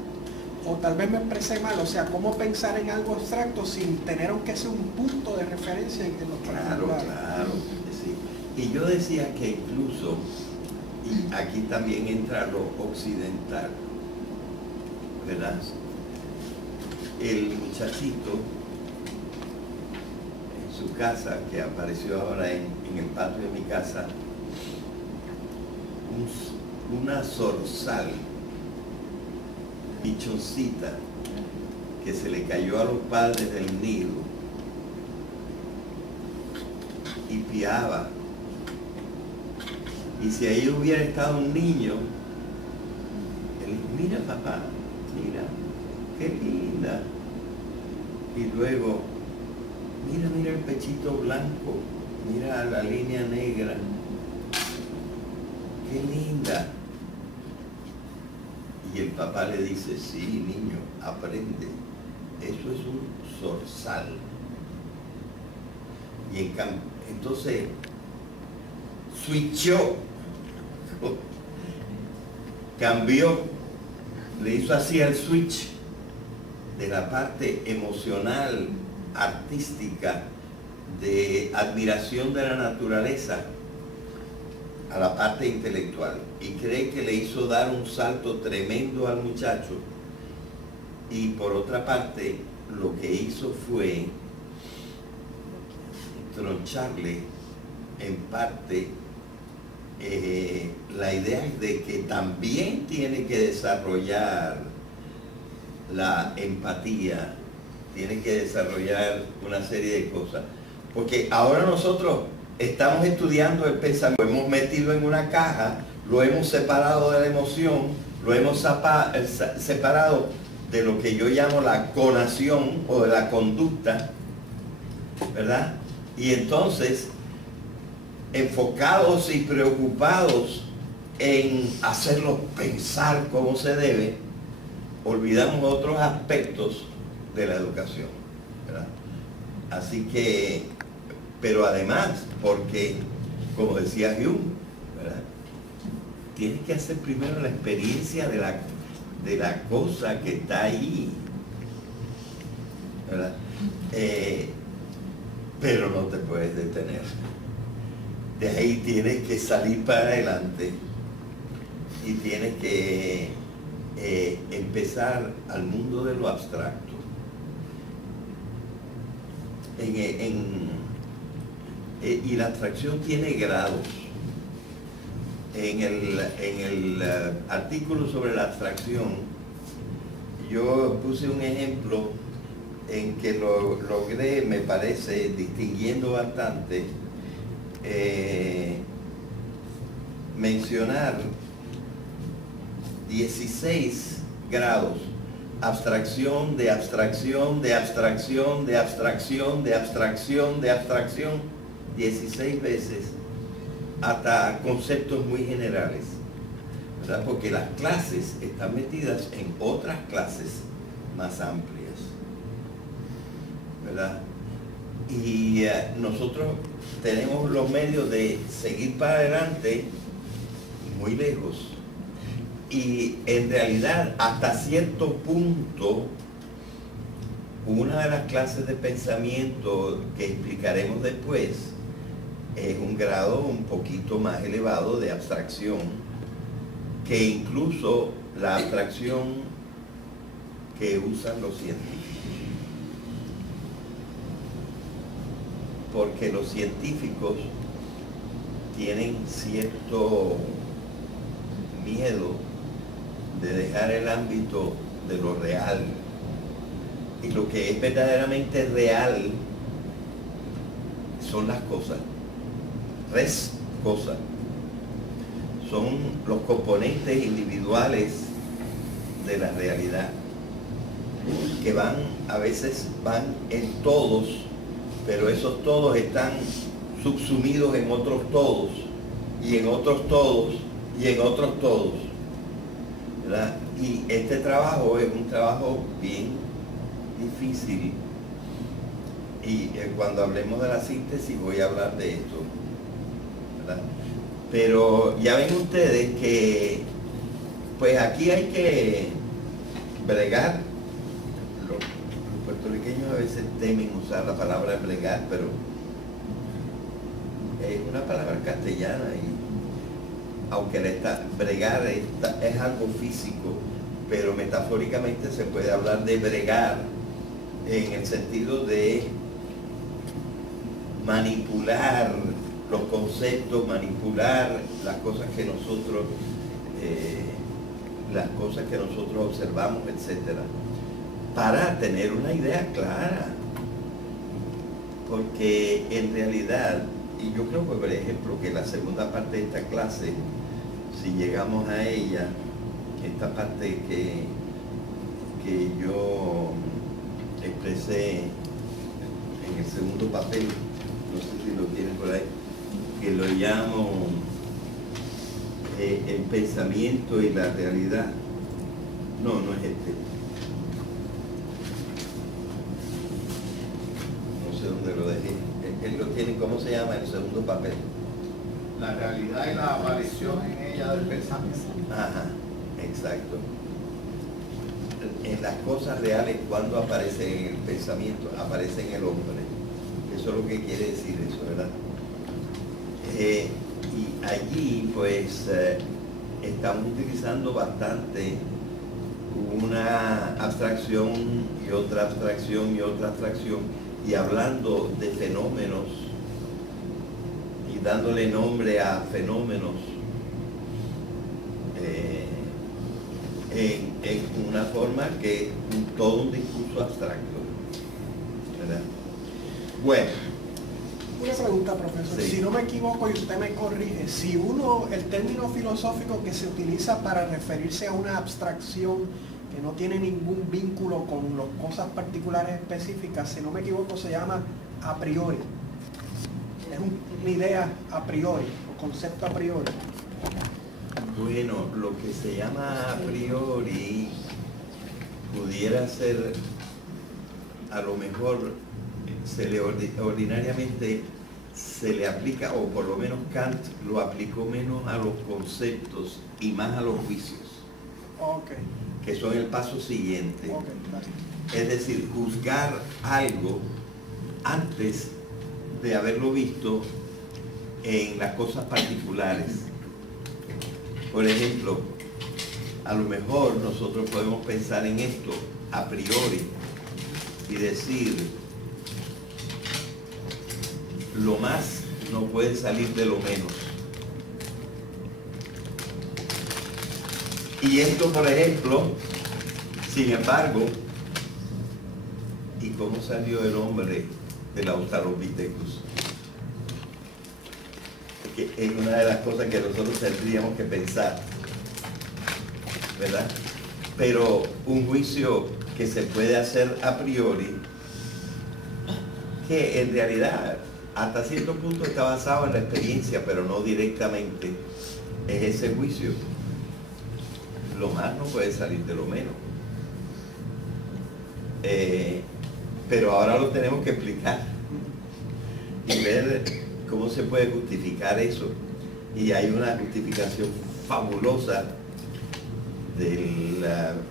O tal vez me expresé mal, o sea, cómo pensar en algo abstracto sin tener aunque sea un punto de referencia en los particulares. Claro, sí. Y yo decía que incluso, y aquí también entra lo occidental, ¿verdad? El muchachito en su casa, que apareció ahora en el patio de mi casa, una zorzal, bichoncita, que se le cayó a los padres del nido y piaba. Y si ahí hubiera estado un niño, él dice, mira papá, mira, qué linda. Y luego, mira el pechito blanco, mira la línea negra, qué linda. Y el papá le dice, sí, niño, aprende, eso es un zorzal. Y entonces, switchó, cambió, le hizo así el switch de la parte emocional, artística, de admiración de la naturaleza, a la parte intelectual, y cree que le hizo dar un salto tremendo al muchacho. Y por otra parte, lo que hizo fue troncharle en parte la idea de que también tiene que desarrollar la empatía, tiene que desarrollar una serie de cosas. Porque ahora nosotros estamos estudiando el pensamiento, lo hemos metido en una caja, lo hemos separado de la emoción, lo hemos separado de lo que yo llamo la conación o de la conducta, ¿verdad? Y entonces, enfocados y preocupados en hacerlos pensar como se debe, olvidamos otros aspectos de la educación, ¿verdad? Así que, pero además, porque, como decía Hume, ¿verdad? Tienes que hacer primero la experiencia de la cosa que está ahí, ¿verdad? Pero no te puedes detener. De ahí tienes que salir para adelante y tienes que empezar al mundo de lo abstracto. Y la abstracción tiene grados. En el artículo sobre la abstracción, yo puse un ejemplo en que lo logré, me parece, distinguiendo bastante, mencionar 16 grados, abstracción, de abstracción, de abstracción, de abstracción, de abstracción, de abstracción, 16 veces, hasta conceptos muy generales, ¿verdad? Porque las clases están metidas en otras clases más amplias, ¿verdad? Y nosotros tenemos los medios de seguir para adelante muy lejos. Y en realidad, hasta cierto punto, una de las clases de pensamiento que explicaremos después es un grado un poquito más elevado de abstracción, que incluso la abstracción que usan los científicos. Porque los científicos tienen cierto miedo de dejar el ámbito de lo real. Y lo que es verdaderamente real son las cosas. Cosas. Son los componentes individuales de la realidad, que a veces van en todos, pero esos todos están subsumidos en otros todos, y en otros todos, y en otros todos, ¿verdad? Y este trabajo es un trabajo bien difícil, y cuando hablemos de la síntesis voy a hablar de esto, ¿verdad? Pero ya ven ustedes que pues aquí hay que bregar. Los puertorriqueños a veces temen usar la palabra bregar, pero es una palabra castellana, y aunque bregar es algo físico, pero metafóricamente se puede hablar de bregar en el sentido de manipular los conceptos, manipular las cosas que nosotros observamos, etcétera, para tener una idea clara. Porque en realidad, y yo creo, por ejemplo, que la segunda parte de esta clase, si llegamos a ella, esta parte que yo expresé en el segundo papel, no sé si lo tienen por ahí, que lo llamo el pensamiento y la realidad. No es este. No sé dónde lo dejé. Él lo tiene, ¿cómo se llama el segundo papel? La realidad y la aparición en ella del pensamiento. Ajá, exacto. En las cosas reales, ¿cuándo aparece en el pensamiento? Aparece en el hombre. Eso es lo que quiere decir eso, ¿verdad? Y allí pues estamos utilizando bastante una abstracción y otra abstracción y otra abstracción, y hablando de fenómenos y dándole nombre a fenómenos en una forma que es todo un discurso abstracto, ¿verdad? Bueno, Una pregunta, profesor. Sí. Si no me equivoco y usted me corrige, si el término filosófico que se utiliza para referirse a una abstracción que no tiene ningún vínculo con las cosas particulares específicas, si no me equivoco, se llama a priori. Es una idea a priori, o concepto a priori. bueno, lo que se llama a priori pudiera ser, a lo mejor, ordinariamente se le aplica, o por lo menos Kant lo aplicó menos a los conceptos y más a los juicios, Ok, que son el paso siguiente. ok, vale. Es decir, juzgar algo antes de haberlo visto en las cosas particulares. Por ejemplo, a lo mejor nosotros podemos pensar en esto a priori y decir, lo más no puede salir de lo menos. Y esto, por ejemplo, sin embargo, ¿y cómo salió el hombre del Australopithecus? Que es una de las cosas que nosotros tendríamos que pensar, ¿verdad? Pero un juicio que se puede hacer a priori, que en realidad hasta cierto punto está basado en la experiencia, pero no directamente, es ese juicio. Lo más no puede salir de lo menos. Pero ahora lo tenemos que explicar y ver cómo se puede justificar eso. Y hay una justificación fabulosa del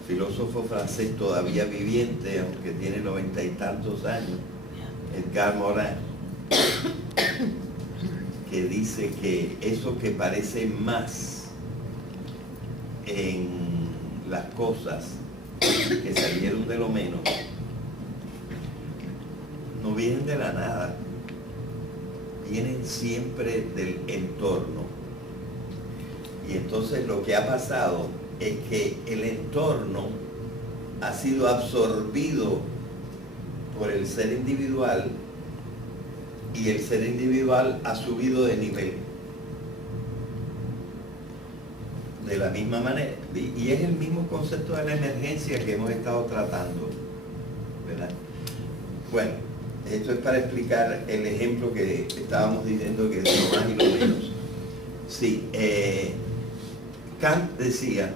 filósofo francés todavía viviente, aunque tiene 90 y tantos años, Edgar Morin, que dice que eso que parece más en las cosas que salieron de lo menos, no vienen de la nada, vienen siempre del entorno. Y entonces lo que ha pasado es que el entorno ha sido absorbido por el ser individual y el ser individual ha subido de nivel. De la misma manera, y es el mismo concepto de la emergencia que hemos estado tratando, ¿verdad? Bueno, esto es para explicar el ejemplo que estábamos diciendo, que es lo más y lo menos. Sí, Kant decía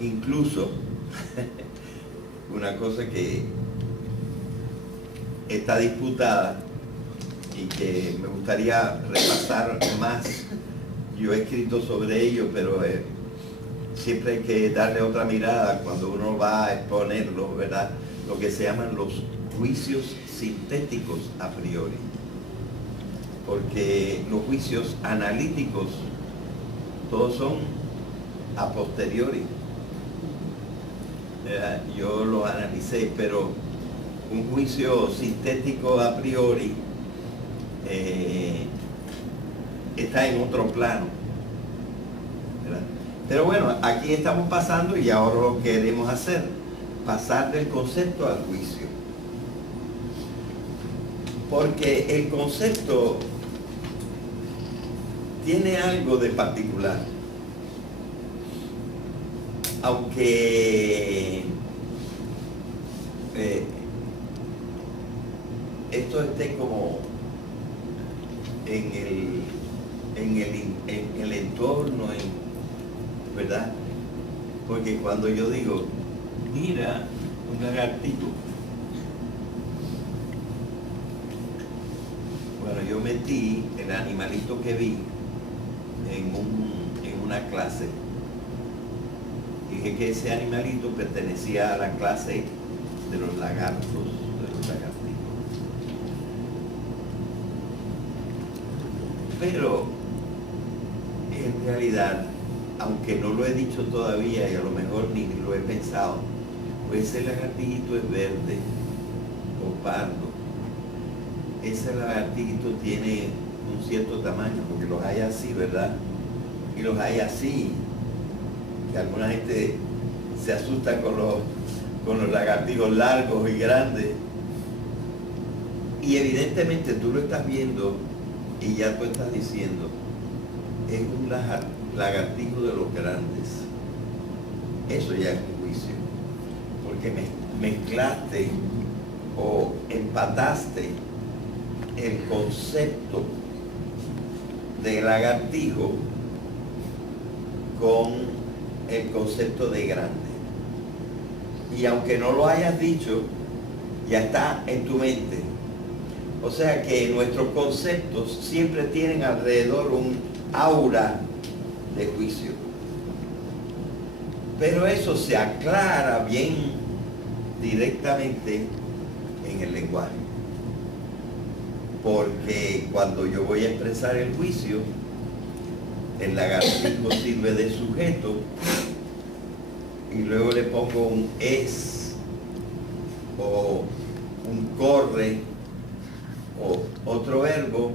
incluso una cosa que está disputada y que me gustaría repasar más. Yo he escrito sobre ello, pero siempre hay que darle otra mirada cuando uno va a exponerlo, ¿verdad? Lo que se llaman los juicios sintéticos a priori. Porque los juicios analíticos todos son a posteriori. Yo lo analicé, pero un juicio sintético a priori está en otro plano, ¿verdad? Pero bueno, aquí estamos pasando y ahora lo queremos hacer, pasar del concepto al juicio. Porque el concepto tiene algo de particular. Aunque esto esté como en el entorno, ¿verdad? Porque cuando yo digo, mira, un lagartijo, bueno, yo metí el animalito que vi en una clase. Dije que ese animalito pertenecía a la clase de los lagartos, de los lagartijos. Pero en realidad, aunque no lo he dicho todavía y a lo mejor ni lo he pensado, pues ese lagartijito es verde o pardo. Ese lagartijito tiene un cierto tamaño, porque los hay así, ¿verdad? Y los hay así, que alguna gente se asusta con los lagartijos largos y grandes. Y evidentemente tú lo estás viendo y ya tú estás diciendo, es un lagartijo de los grandes. Eso ya es un juicio, porque mezclaste o empataste el concepto de lagartijo con el concepto de grande. Y aunque no lo hayas dicho, ya está en tu mente. O sea que nuestros conceptos siempre tienen alrededor un aura de juicio. Pero eso se aclara bien directamente en el lenguaje. Porque cuando yo voy a expresar el juicio, el lagartijo sirve de sujeto y luego le pongo un es o un corre o otro verbo,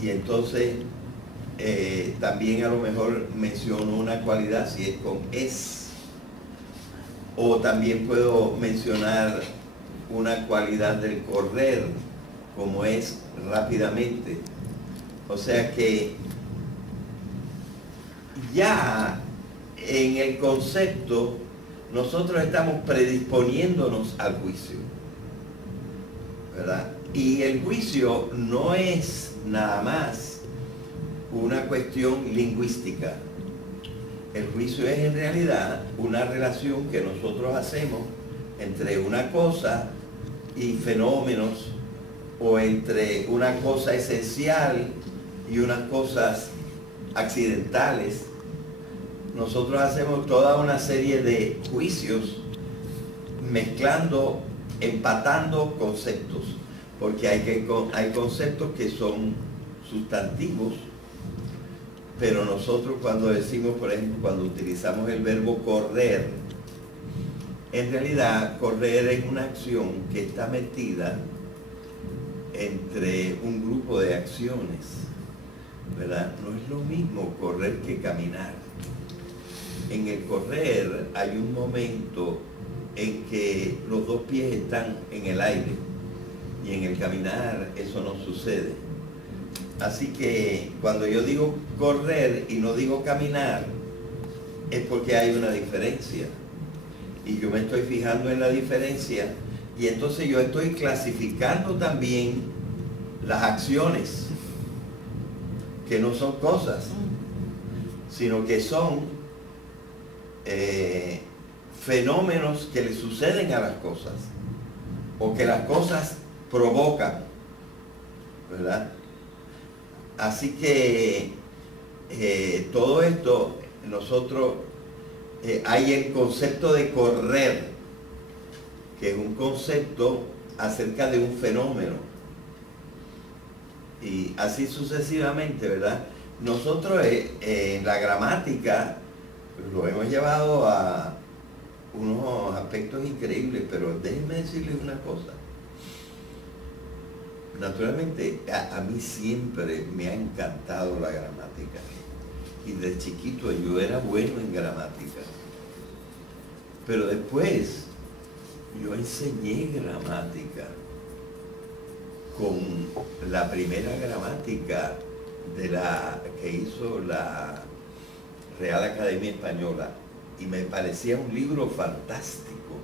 y entonces también a lo mejor menciono una cualidad si es con es, o también puedo mencionar una cualidad del correr como es rápidamente. O sea que ya en el concepto nosotros estamos predisponiéndonos al juicio, ¿verdad? Y el juicio no es nada más una cuestión lingüística. El juicio es en realidad una relación que nosotros hacemos entre una cosa y fenómenos, o entre una cosa esencial y unas cosas accidentales. Nosotros hacemos toda una serie de juicios mezclando, empatando conceptos, porque hay conceptos que son sustantivos, pero nosotros cuando decimos, por ejemplo, cuando utilizamos el verbo correr, en realidad correr es una acción que está metida entre un grupo de acciones, ¿verdad? No es lo mismo correr que caminar. En el correr hay un momento en que los dos pies están en el aire, y en el caminar eso no sucede. Así que cuando yo digo correr y no digo caminar, es porque hay una diferencia. Y yo me estoy fijando en la diferencia, y entonces yo estoy clasificando también las acciones, que no son cosas, sino que son fenómenos que le suceden a las cosas o que las cosas provocan, ¿verdad? Así que todo esto, nosotros, hay el concepto de correr, que es un concepto acerca de un fenómeno, y así sucesivamente, ¿verdad? Nosotros en la gramática lo hemos llevado a unos aspectos increíbles, pero déjenme decirles una cosa. Naturalmente, a mí siempre me ha encantado la gramática. Y de chiquito yo era bueno en gramática. Pero después yo enseñé gramática con la primera gramática que hizo la Real Academia Española. Y me parecía un libro fantástico.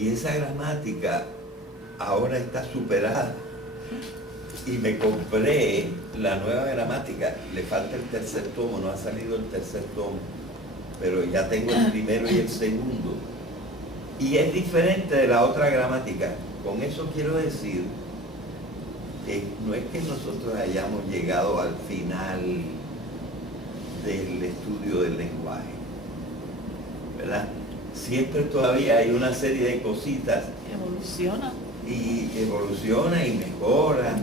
Y esa gramática ahora está superada. Y me compré la nueva gramática. Le falta el tercer tomo, no ha salido el tercer tomo. Pero ya tengo el primero y el segundo. Y es diferente de la otra gramática. Con eso quiero decir que no es que nosotros hayamos llegado al final del estudio del lenguaje, ¿verdad? Siempre todavía hay una serie de cositas. Evoluciona. Y evoluciona y mejora,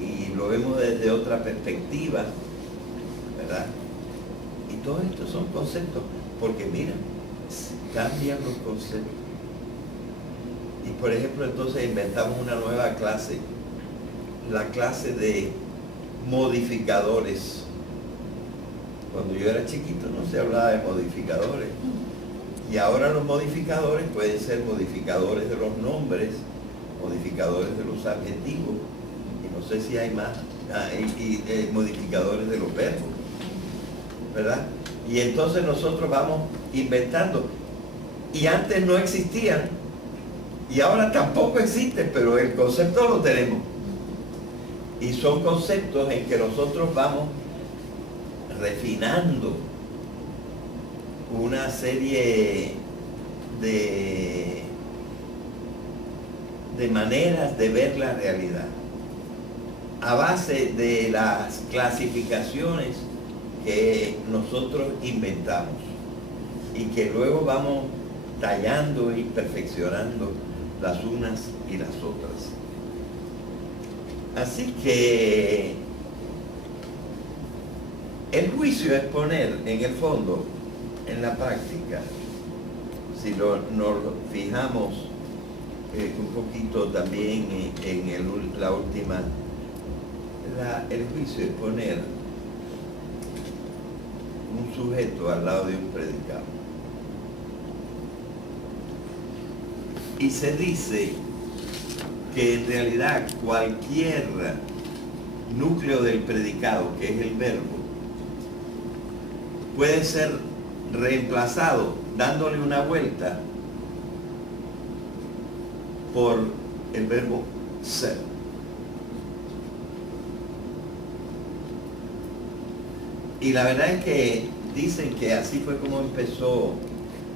y lo vemos desde otra perspectiva, ¿verdad? Y todo esto son conceptos, porque mira, cambian los conceptos. Y por ejemplo, entonces inventamos una nueva clase, la clase de modificadores. Cuando yo era chiquito no se hablaba de modificadores. Y ahora los modificadores pueden ser modificadores de los nombres, modificadores de los adjetivos, y no sé si hay más, modificadores de los verbos, ¿verdad? Y entonces nosotros vamos inventando. Y antes no existían, y ahora tampoco existen, pero el concepto lo tenemos. Y son conceptos en que nosotros vamos refinando una serie de maneras de ver la realidad a base de las clasificaciones que nosotros inventamos y que luego vamos tallando y perfeccionando las unas y las otras. Así que el juicio es poner en el fondo, en la práctica, si nos fijamos un poquito también en la última, el juicio es poner un sujeto al lado de un predicado. Y se dice que en realidad cualquier núcleo del predicado, que es el verbo, puede ser reemplazado dándole una vuelta por el verbo ser. Y la verdad es que dicen que así fue como empezó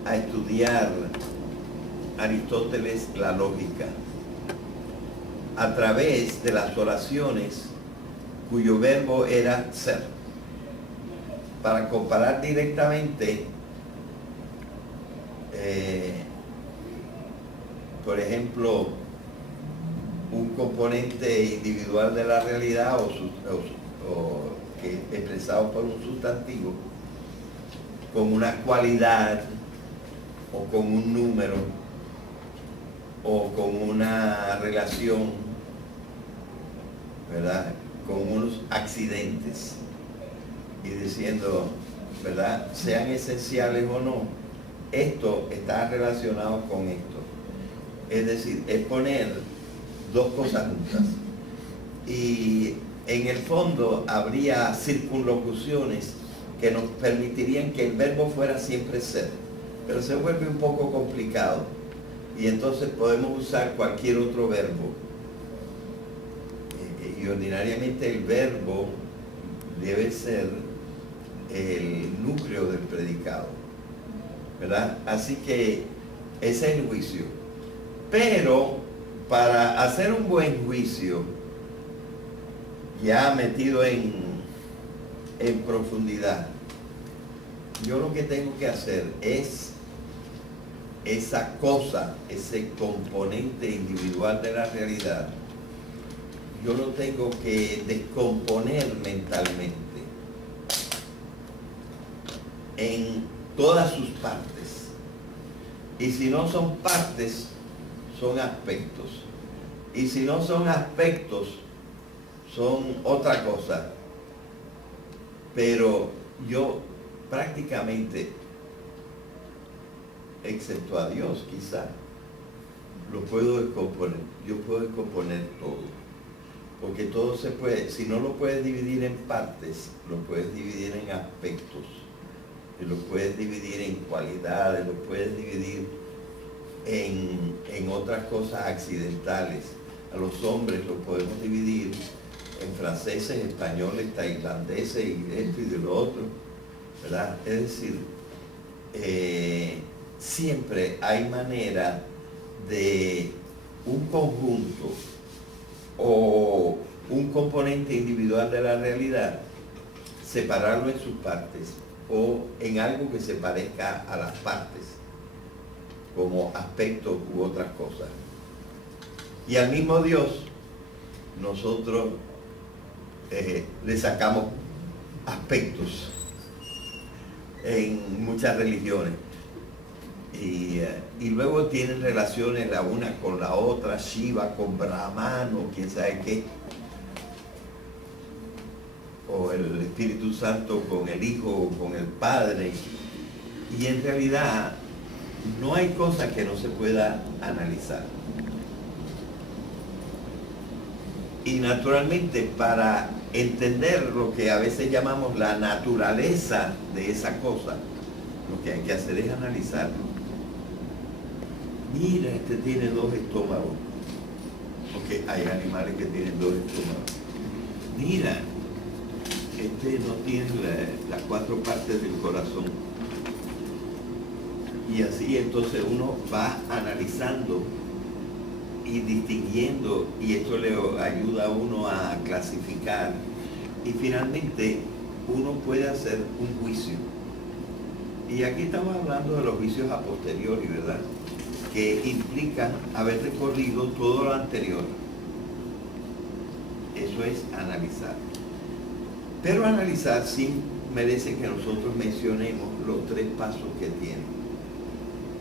a estudiar Aristóteles la lógica, a través de las oraciones cuyo verbo era ser, para comparar directamente, por ejemplo, un componente individual de la realidad o que expresado por un sustantivo con una cualidad o con un número o con una relación, ¿verdad?, con unos accidentes, y diciendo, ¿verdad?, sean esenciales o no, esto está relacionado con esto. Es decir, es poner dos cosas juntas. Y en el fondo habría circunlocuciones que nos permitirían que el verbo fuera siempre ser, pero se vuelve un poco complicado, y entonces podemos usar cualquier otro verbo. Y ordinariamente el verbo debe ser el núcleo del predicado, ¿verdad? Así que ese es el juicio. Pero para hacer un buen juicio, ya metido en profundidad, yo lo que tengo que hacer es esa cosa, ese componente individual de la realidad, yo lo tengo que descomponer mentalmente en todas sus partes. Y si no son partes, son aspectos. Y si no son aspectos, son otra cosa. Pero yo prácticamente, excepto a Dios quizá, lo puedo descomponer. Yo puedo descomponer todo. Porque todo se puede, si no lo puedes dividir en partes, lo puedes dividir en aspectos. Lo puedes dividir en cualidades, lo puedes dividir en otras cosas accidentales. A los hombres los podemos dividir en franceses, españoles, tailandeses y de esto y de lo otro, ¿verdad? Es decir, siempre hay manera de un conjunto o un componente individual de la realidad, separarlo en sus partes o en algo que se parezca a las partes, como aspectos u otras cosas. Y al mismo Dios, nosotros le sacamos aspectos en muchas religiones. Y luego tienen relaciones la una con la otra, Shiva con Brahman o quién sabe qué, o el Espíritu Santo con el Hijo o con el Padre, y en realidad no hay cosa que no se pueda analizar. Y naturalmente, para entender lo que a veces llamamos la naturaleza de esa cosa, lo que hay que hacer es analizarlo. Mira, este tiene 2 estómagos, porque hay animales que tienen 2 estómagos. Mira, este no tiene las 4 partes del corazón. Y así entonces uno va analizando y distinguiendo, y esto le ayuda a uno a clasificar, y finalmente uno puede hacer un juicio. Y aquí estamos hablando de los juicios a posteriori, ¿verdad? Que implican haber recorrido todo lo anterior. Eso es analizar. Pero analizar sí merece que nosotros mencionemos los 3 pasos que tiene.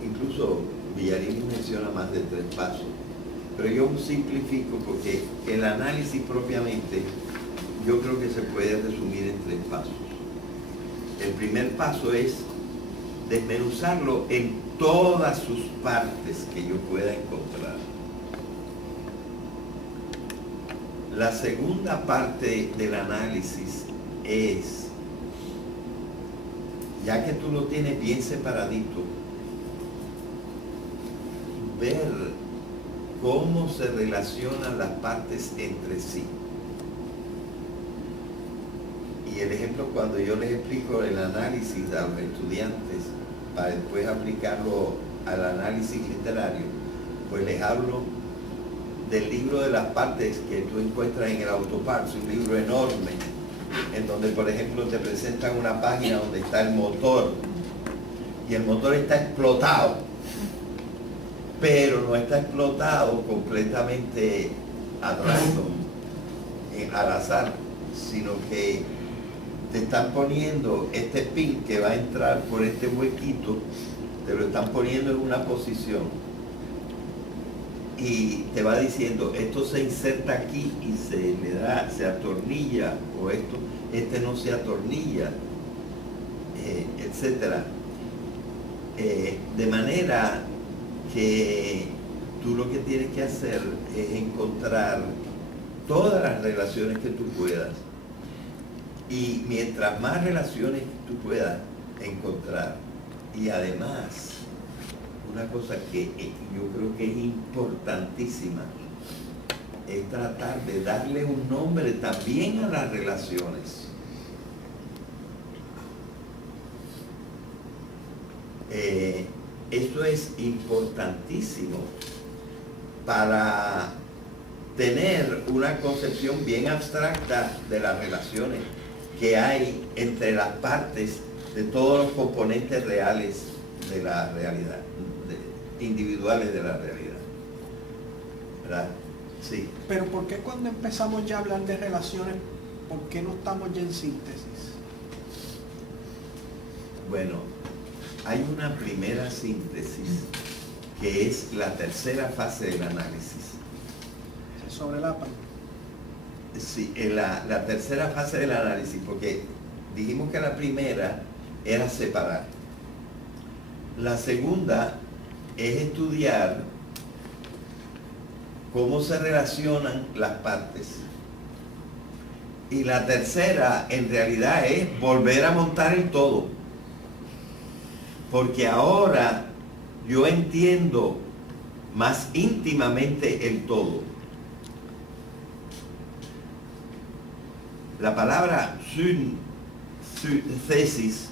Incluso Villarini menciona más de 3 pasos. Pero yo simplifico porque el análisis propiamente yo creo que se puede resumir en 3 pasos. El primer paso es desmenuzarlo en todas sus partes que yo pueda encontrar. La segunda parte del análisis es, ya que tú lo tienes bien separadito, ver cómo se relacionan las partes entre sí. Y el ejemplo, cuando yo les explico el análisis a los estudiantes para después aplicarlo al análisis literario, pues les hablo del libro de las partes que tú encuentras en el Autoparts, un libro enorme, en donde por ejemplo te presentan una página donde está el motor, y el motor está explotado, pero no está explotado completamente al azar, sino que te están poniendo este pin que va a entrar por este huequito, te lo están poniendo en una posición y te va diciendo, esto se inserta aquí y se atornilla, o este no se atornilla, etcétera. De manera que tú lo que tienes que hacer es encontrar todas las relaciones que tú puedas. Y mientras más relaciones tú puedas encontrar, y además, una cosa que yo creo que es importantísima, es tratar de darle un nombre también a las relaciones. Esto es importantísimo para tener una concepción bien abstracta de las relaciones que hay entre las partes de todos los componentes reales de la realidad, individuales de la realidad. ¿Verdad? Sí. Pero ¿por qué cuando empezamos ya a hablar de relaciones, por qué no estamos ya en síntesis? Bueno, hay una primera síntesis que es la tercera fase del análisis. Sobre la APA. Sí, la tercera fase del análisis, porque dijimos que la primera era separar. La segunda es estudiar cómo se relacionan las partes. Y la tercera en realidad es volver a montar el todo. Porque ahora yo entiendo más íntimamente el todo. La palabra synthesis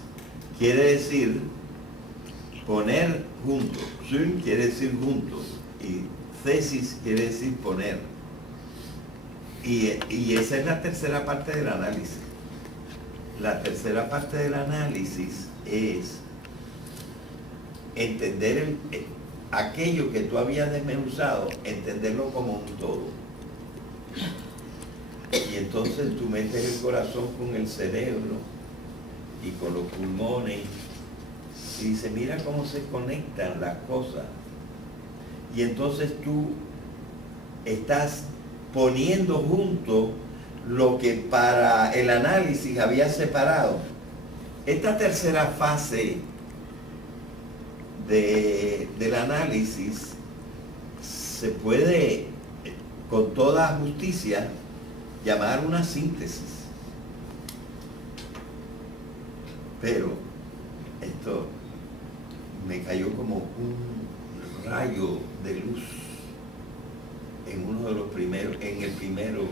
quiere decir poner junto. Syn quiere decir juntos y thesis quiere decir poner. Y esa es la tercera parte del análisis. La tercera parte del análisis es entender aquello que tú habías desmenuzado, entenderlo como un todo. Y entonces tú metes el corazón con el cerebro y con los pulmones y dices, mira cómo se conectan las cosas. Y entonces tú estás poniendo junto lo que para el análisis había separado. Esta tercera fase del análisis se puede con toda justicia llamar una síntesis. Pero esto me cayó como un rayo de luz en uno de los primeros, en el primero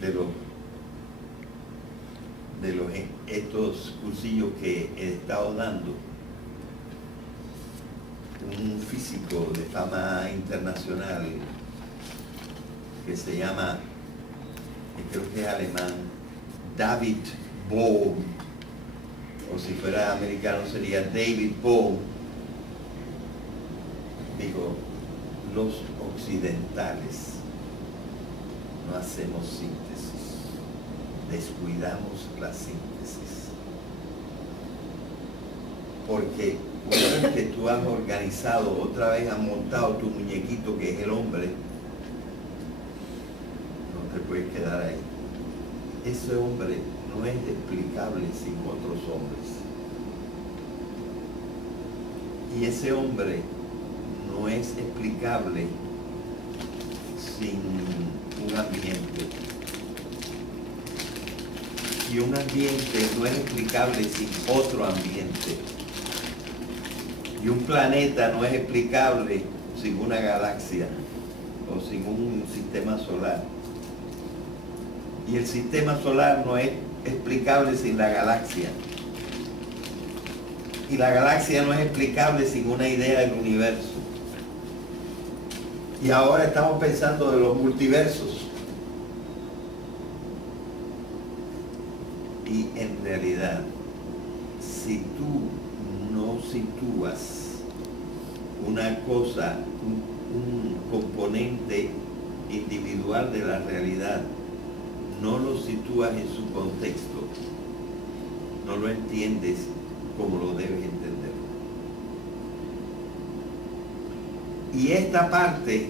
de los estos cursillos que he estado dando. Un físico de fama internacional que se llama, creo que es alemán, David Bohm, o si fuera americano sería David Bohm, digo, los occidentales no hacemos síntesis, descuidamos la síntesis, porque una vez que tú has organizado, otra vez has montado tu muñequito que es el hombre, no te puedes quedar ahí. Ese hombre no es explicable sin otros hombres. Y ese hombre no es explicable sin un ambiente. Y un ambiente no es explicable sin otro ambiente. Y un planeta no es explicable sin una galaxia o sin un sistema solar. Y el sistema solar no es explicable sin la galaxia. Y la galaxia no es explicable sin una idea del universo. Y ahora estamos pensando de los multiversos. Y en realidad, si tú no sitúas una cosa, un componente individual de la realidad, no lo sitúas en su contexto, no lo entiendes como lo debes entender. Y esta parte,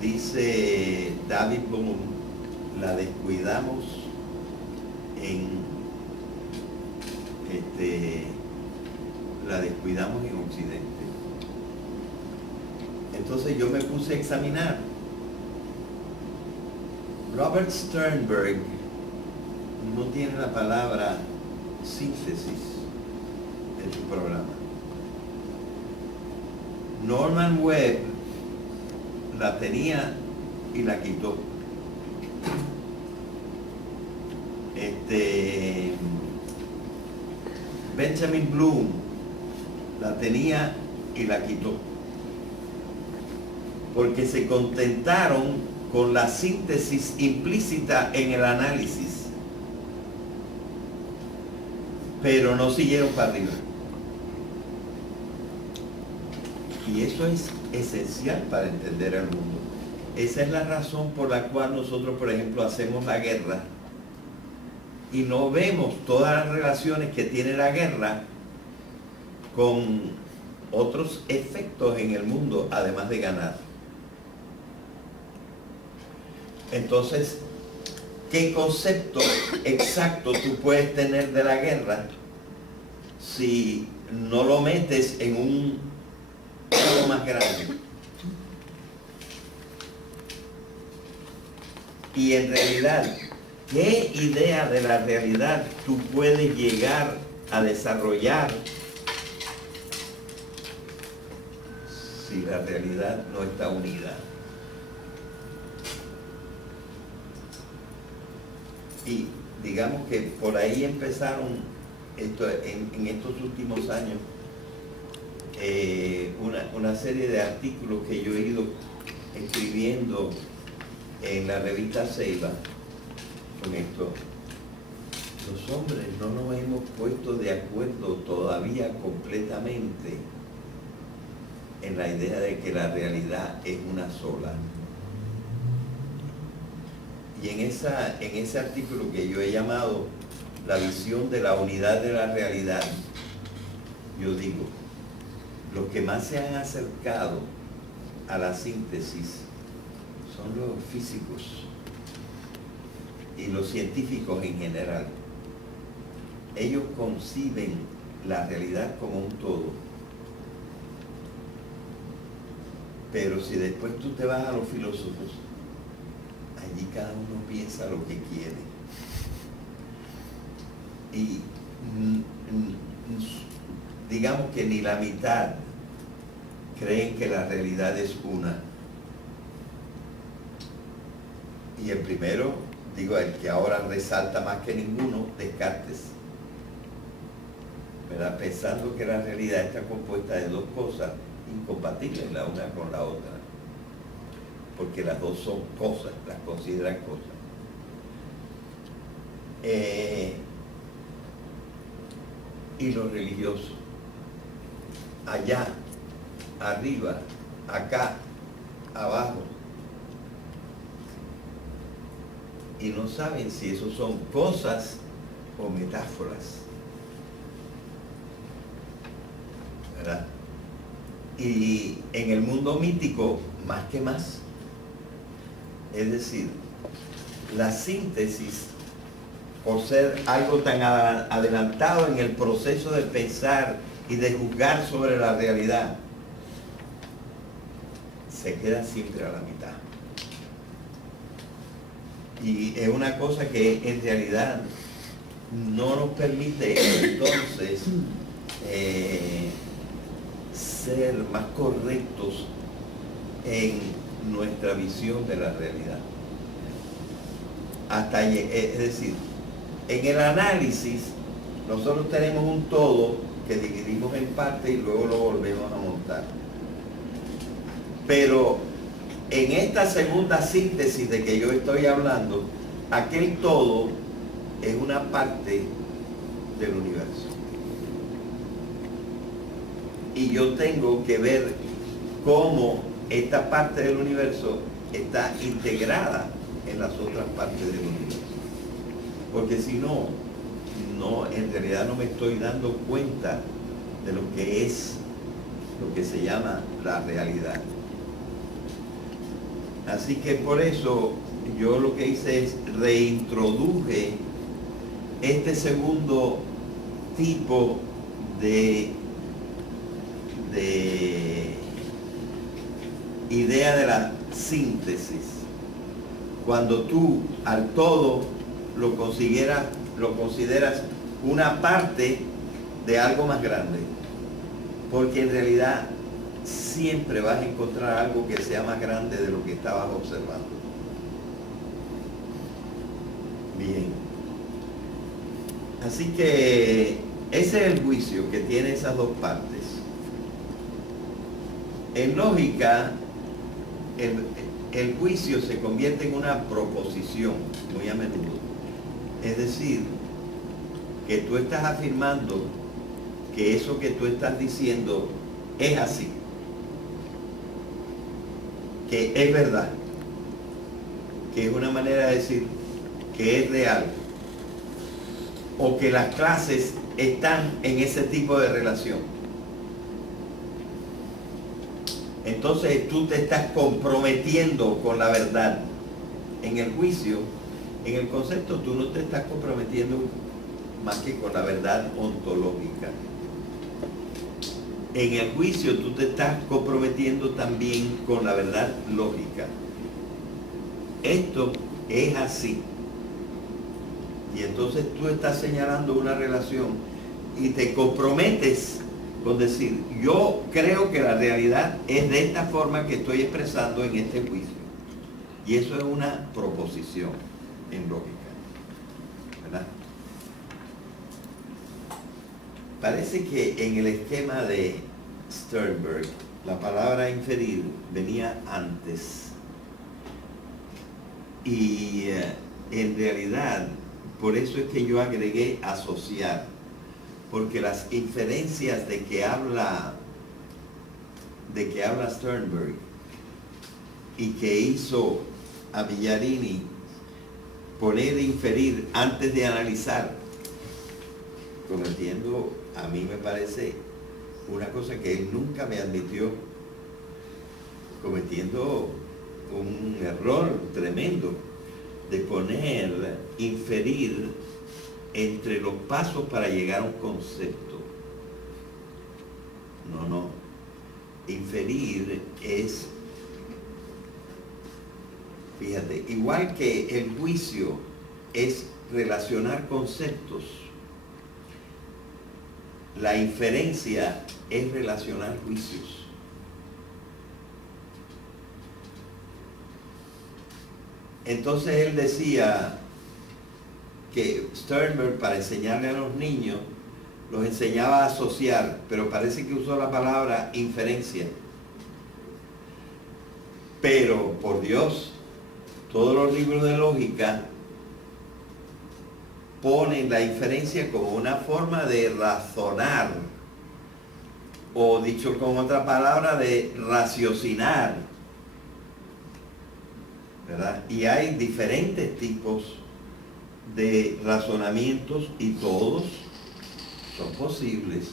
dice David Bohm, la descuidamos en Occidente. Entonces yo me puse a examinar. Robert Sternberg no tiene la palabra síntesis en su programa. Norman Webb la tenía y la quitó. Benjamin Bloom La tenía y la quitó. Porque se contentaron con la síntesis implícita en el análisis, pero no siguieron para arriba. Y eso es esencial para entender el mundo. Esa es la razón por la cual nosotros, por ejemplo, hacemos la guerra y no vemos todas las relaciones que tiene la guerra con otros efectos en el mundo, además de ganar. Entonces, ¿qué concepto exacto tú puedes tener de la guerra si no lo metes en un todo más grande? Y en realidad, ¿qué idea de la realidad tú puedes llegar a desarrollar si la realidad no está unida? Y digamos que por ahí empezaron en estos últimos años una serie de artículos que yo he ido escribiendo en la revista Ceiba con esto. Los hombres no nos hemos puesto de acuerdo todavía completamente en la idea de que la realidad es una sola. Y en ese artículo que yo he llamado La visión de la unidad de la realidad, yo digo, los que más se han acercado a la síntesis son los físicos y los científicos en general. Ellos conciben la realidad como un todo. Pero si después tú te vas a los filósofos, allí cada uno piensa lo que quiere. Y digamos que ni la mitad creen que la realidad es una. Y el primero, digo, el que ahora resalta más que ninguno, Descartes, ¿verdad? Pensando que la realidad está compuesta de dos cosas incompatibles la una con la otra, porque las dos son cosas, las consideran cosas. Y los religiosos, allá, arriba, acá, abajo, y no saben si eso son cosas o metáforas, ¿verdad? Y en el mundo mítico, más que más. Es decir, la síntesis, por ser algo tan adelantado en el proceso de pensar y de juzgar sobre la realidad, se queda siempre a la mitad. Y es una cosa que en realidad no nos permite entonces ser más correctos en nuestra visión de la realidad. Es decir, en el análisis nosotros tenemos un todo que dividimos en partes y luego lo volvemos a montar. Pero en esta segunda síntesis de que yo estoy hablando, aquel todo es una parte del universo. Y yo tengo que ver cómo esta parte del universo está integrada en las otras partes del universo. Porque si no, en realidad no me estoy dando cuenta de lo que es, lo que se llama la realidad. Así que por eso yo lo que hice es reintroduje este segundo tipo de idea de la síntesis. Cuando tú al todo lo consideras una parte de algo más grande, porque en realidad siempre vas a encontrar algo que sea más grande de lo que estabas observando. Bien. Así que ese es el juicio que tiene esas dos partes. En lógica, el juicio se convierte en una proposición muy a menudo. Es decir, que tú estás afirmando que eso que tú estás diciendo es así, que es verdad, que es una manera de decir que es real, o que las clases están en ese tipo de relación. Entonces tú te estás comprometiendo con la verdad. En el juicio, en el concepto, tú no te estás comprometiendo más que con la verdad ontológica. En el juicio tú te estás comprometiendo también con la verdad lógica. Esto es así. Y entonces tú estás señalando una relación y te comprometes con decir, yo creo que la realidad es de esta forma que estoy expresando en este juicio. Y eso es una proposición en lógica, ¿verdad? Parece que en el esquema de Sternberg la palabra inferir venía antes. Y en realidad, por eso es que yo agregué asociar, porque las inferencias de que habla Sternberg y que hizo a Villarini poner e inferir antes de analizar, cometiendo, a mí me parece, una cosa que él nunca me admitió, cometiendo un error tremendo de poner, inferir entre los pasos para llegar a un concepto. No. Inferir es, fíjate, igual que el juicio es relacionar conceptos, la inferencia es relacionar juicios. Entonces él decía que Sternberg, para enseñarle a los niños, los enseñaba a asociar, pero parece que usó la palabra inferencia. Pero, por Dios, todos los libros de lógica ponen la inferencia como una forma de razonar, o dicho con otra palabra, de raciocinar, ¿verdad? Y hay diferentes tipos de razonamientos y todos son posibles.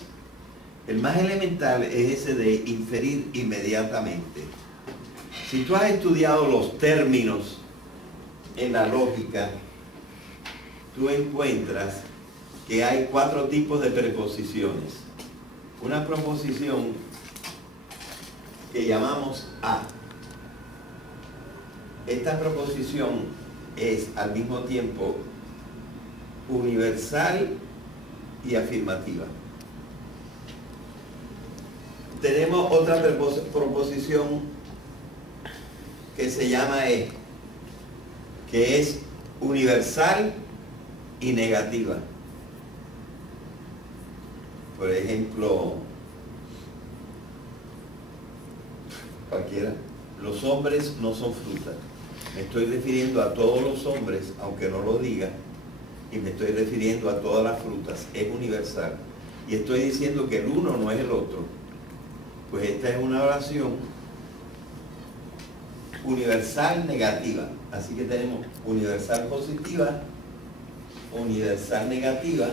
El más elemental es ese de inferir inmediatamente. Si tú has estudiado los términos en la lógica, tú encuentras que hay 4 tipos de preposiciones. Una preposición que llamamos a. Esta preposición es al mismo tiempo universal y afirmativa. Tenemos otra proposición que se llama E, que es universal y negativa. Por ejemplo, cualquiera, los hombres no son frutas. Me estoy refiriendo a todos los hombres, aunque no lo diga, y me estoy refiriendo a todas las frutas. Es universal. Y estoy diciendo que el uno no es el otro. Pues esta es una oración universal negativa. Así que tenemos universal positiva, universal negativa.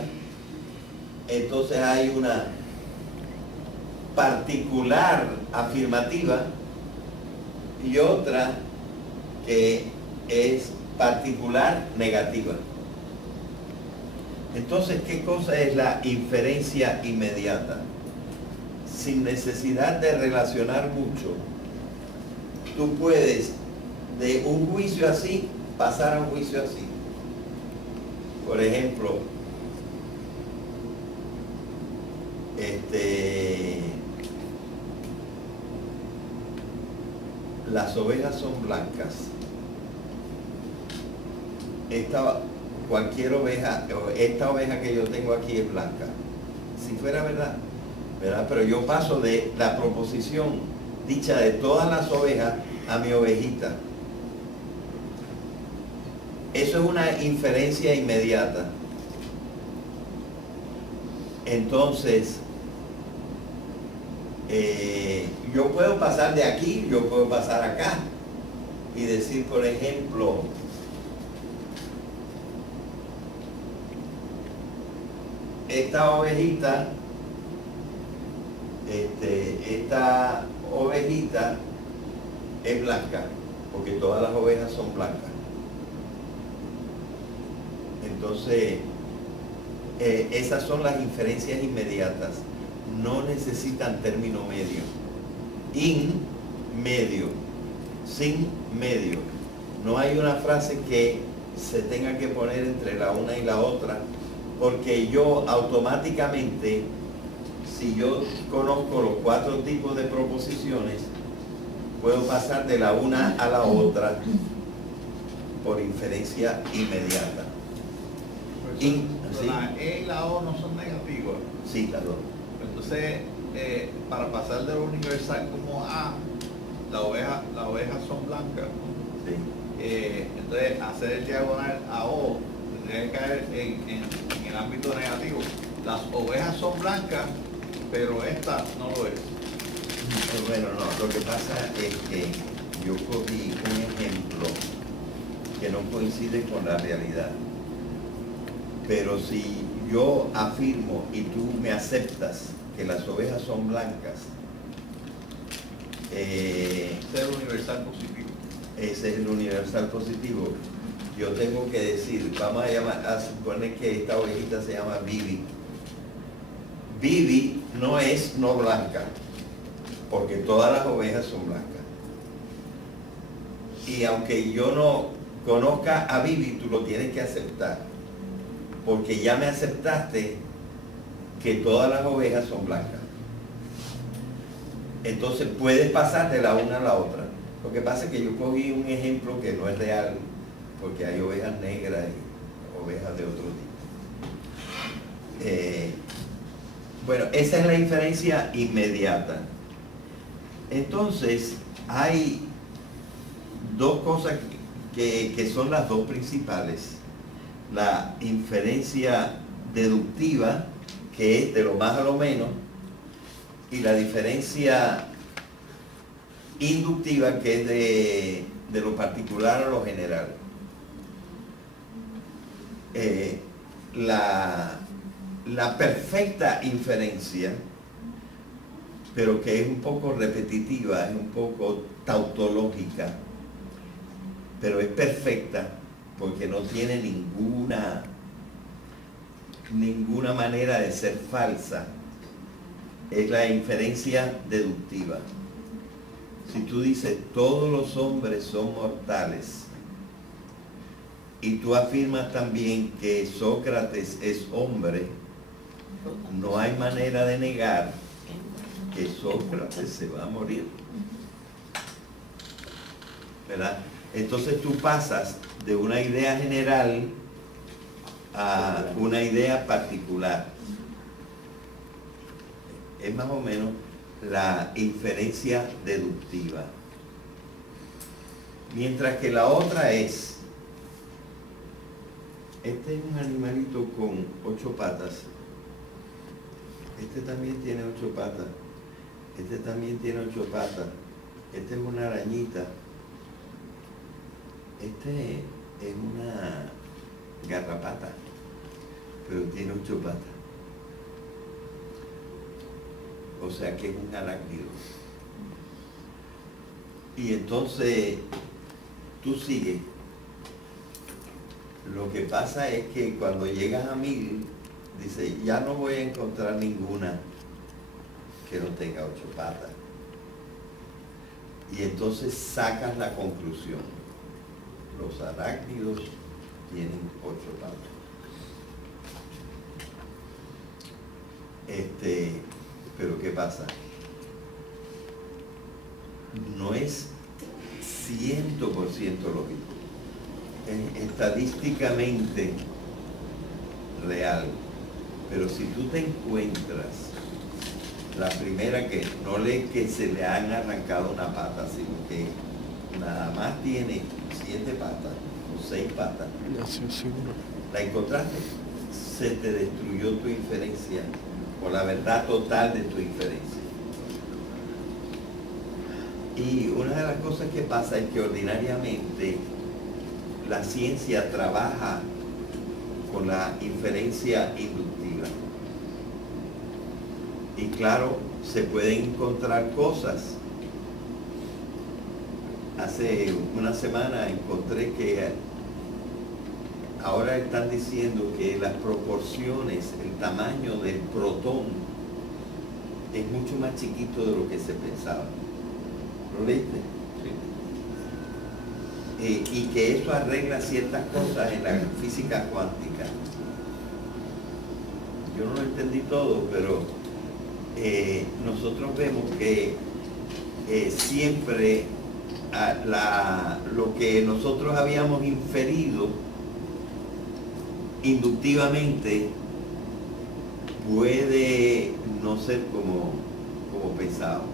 Entonces hay una particular afirmativa y otra que es particular negativa. Entonces, ¿qué cosa es la inferencia inmediata? Sin necesidad de relacionar mucho, tú puedes de un juicio así pasar a un juicio así. Por ejemplo, las ovejas son blancas. Cualquier oveja, esta oveja que yo tengo aquí es blanca. Si fuera verdad, ¿verdad? Pero yo paso de la proposición dicha de todas las ovejas a mi ovejita. Eso es una inferencia inmediata. Entonces, yo puedo pasar de aquí, yo puedo pasar acá y decir, por ejemplo, esta ovejita es blanca, porque todas las ovejas son blancas. Entonces, esas son las inferencias inmediatas. No necesitan término medio. In medio, sin medio. No hay una frase que se tenga que poner entre la una y la otra, porque yo automáticamente, si yo conozco los 4 tipos de proposiciones, puedo pasar de la una a la otra por inferencia inmediata. ¿Sí? ¿Sí? La E y la O no son negativas. Sí, las dos. Entonces, para pasar de lo universal como A, las ovejas son blancas. Sí. Entonces, hacer el diagonal a O tendría que caer en el ámbito negativo. Las ovejas son blancas, pero esta no lo es. Bueno, no, lo que pasa es que yo cogí un ejemplo que no coincide con la realidad. Pero si yo afirmo y tú me aceptas que las ovejas son blancas, Ese es el universal positivo. ese es el universal positivo. Yo tengo que decir, vamos a suponer que esta ovejita se llama Bibi. Bibi no es no blanca, porque todas las ovejas son blancas. Y aunque yo no conozca a Bibi, tú lo tienes que aceptar, porque ya me aceptaste que todas las ovejas son blancas. Entonces puedes pasar de la una a la otra. Lo que pasa es que yo cogí un ejemplo que no es real, porque hay ovejas negras y ovejas de otro tipo. Bueno, esa es la inferencia inmediata. Entonces, hay dos cosas que son las dos principales. La inferencia deductiva, que es de lo más a lo menos, y la diferencia inductiva, que es de lo particular a lo general. La perfecta inferencia, pero que es un poco repetitiva, es un poco tautológica, pero es perfecta porque no tiene ninguna manera de ser falsa, es la inferencia deductiva. Si tú dices todos los hombres son mortales, y tú afirmas también que Sócrates es hombre, no hay manera de negar que Sócrates se va a morir, ¿verdad? Entonces tú pasas de una idea general a una idea particular. Es más o menos la inferencia deductiva. Mientras que la otra es, este es un animalito con 8 patas, este también tiene 8 patas, este también tiene 8 patas, este es una arañita, este es una garrapata, pero tiene 8 patas. O sea que es un arácnido. Y entonces tú sigues. Lo que pasa es que cuando llegas a 1000, dice, ya no voy a encontrar ninguna que no tenga 8 patas. Y entonces sacas la conclusión. Los arácnidos tienen 8 patas. Pero ¿qué pasa? No es 100% lógico. Es estadísticamente real. Pero si tú te encuentras La primera, que no le que se le han arrancado una pata, sino que nada más tiene 7 patas o 6 patas. Nació seguro. ¿La encontraste? Se te destruyó tu inferencia, o la verdad total de tu inferencia. Y una de las cosas que pasa es que ordinariamente la ciencia trabaja con la inferencia inductiva. Y claro, se pueden encontrar cosas. Hace una semana encontré que ahora están diciendo que las proporciones, el tamaño del protón es mucho más chiquito de lo que se pensaba. ¿Lo leíste? Y que eso arregla ciertas cosas en la física cuántica. Yo no lo entendí todo, pero nosotros vemos que siempre lo que nosotros habíamos inferido inductivamente puede no ser como pensábamos.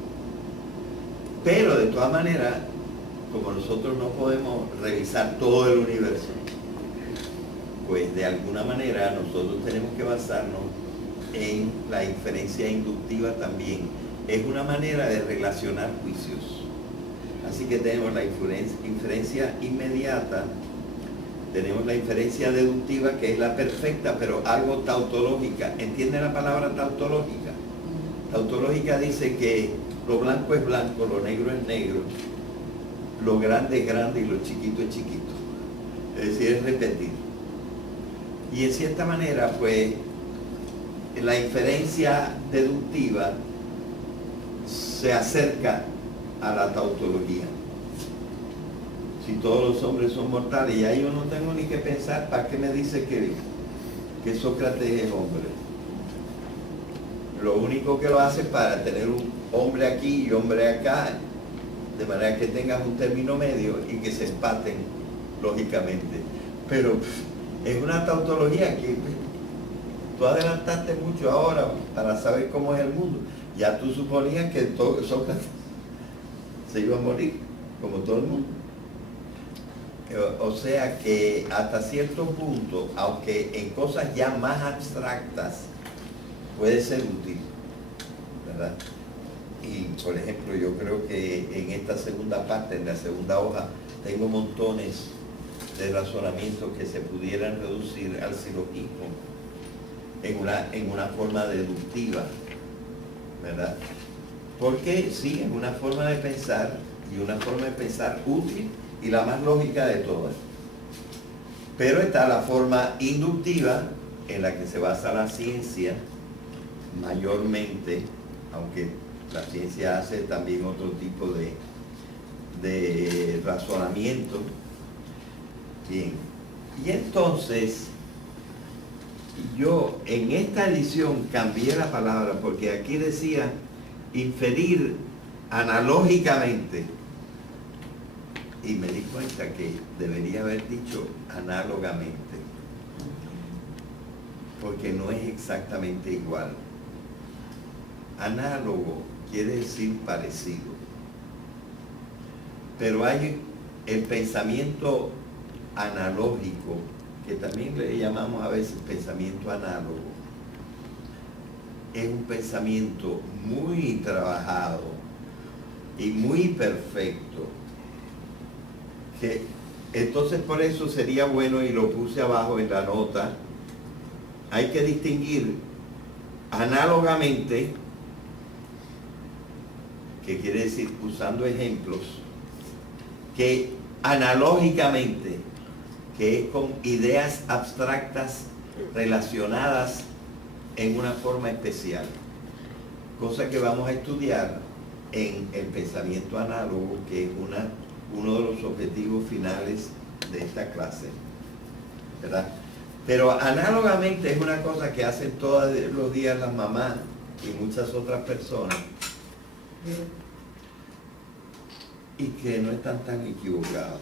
Pero de todas maneras, como nosotros no podemos revisar todo el universo, pues de alguna manera nosotros tenemos que basarnos en la inferencia inductiva también. Es una manera de relacionar juicios. Así que tenemos la inferencia inmediata, tenemos la inferencia deductiva, que es la perfecta, pero algo tautológica. ¿Entiende la palabra tautológica? Tautológica dice que lo blanco es blanco, lo negro es negro, lo grande es grande y lo chiquito es chiquito. Es decir, es repetir. Y en cierta manera, pues, la inferencia deductiva se acerca a la tautología. Si todos los hombres son mortales, ya yo no tengo ni que pensar, ¿para qué me dice que Sócrates es hombre? Lo único que lo hace es para tener un hombre aquí y hombre acá, de manera que tengas un término medio y que se empaten lógicamente. Pero es una tautología que tú adelantaste mucho ahora para saber cómo es el mundo. Ya tú suponías que Sócrates se iba a morir, como todo el mundo. O sea que hasta cierto punto, aunque en cosas ya más abstractas, puede ser útil, ¿verdad? Y por ejemplo, yo creo que en esta segunda parte, en la segunda hoja, tengo montones de razonamientos que se pudieran reducir al silogismo en una forma deductiva, ¿verdad? Porque sí, es una forma de pensar, y una forma de pensar útil y la más lógica de todas. Pero está la forma inductiva, en la que se basa la ciencia mayormente, aunque la ciencia hace también otro tipo de razonamiento. Bien, y entonces yo en esta edición cambié la palabra, porque aquí decía inferir analógicamente, y me di cuenta que debería haber dicho análogamente, porque no es exactamente igual. Análogo quiere decir parecido, pero hay el pensamiento analógico, que también le llamamos a veces pensamiento análogo. Es un pensamiento muy trabajado y muy perfecto, que entonces por eso sería bueno, y lo puse abajo en la nota, hay que distinguir análogamente, que quiere decir usando ejemplos, que analógicamente, que es con ideas abstractas relacionadas en una forma especial, cosa que vamos a estudiar en el pensamiento análogo, que es uno de los objetivos finales de esta clase, ¿verdad? Pero análogamente es una cosa que hacen todos los días las mamás y muchas otras personas, y que no están tan equivocados,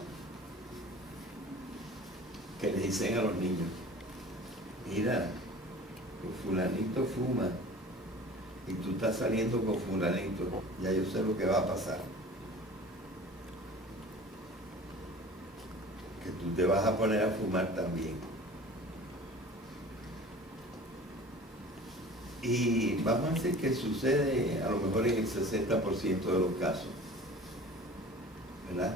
que le dicen a los niños: mira, fulanito fuma, y tú estás saliendo con fulanito, ya yo sé lo que va a pasar. Que tú te vas a poner a fumar también. Y vamos a decir que sucede a lo mejor en el 60% de los casos, ¿verdad?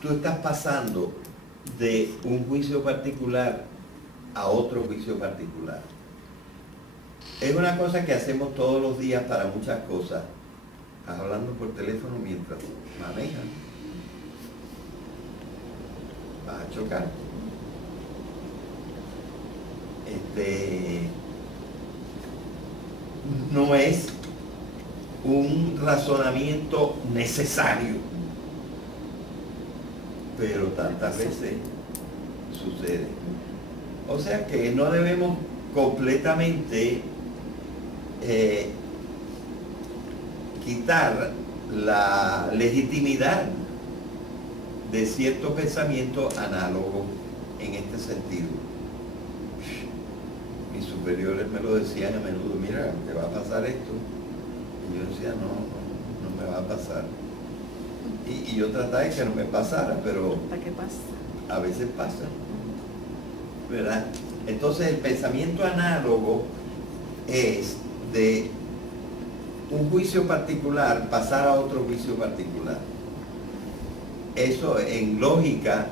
Tú estás pasando de un juicio particular a otro juicio particular. Es una cosa que hacemos todos los días para muchas cosas. Estás hablando por teléfono mientras manejas. Vas a chocar. No es un razonamiento necesario, pero tantas veces sucede. O sea que no debemos completamente quitar la legitimidad de ciertos pensamientos análogos en este sentido. Mis superiores me lo decían a menudo, mira, te va a pasar esto. Y yo decía, no me va a pasar. Y yo trataba de que no me pasara, pero ¿Hasta qué pasa? a veces pasa, ¿verdad? Entonces el pensamiento análogo es de un juicio particular pasar a otro juicio particular. Eso en lógica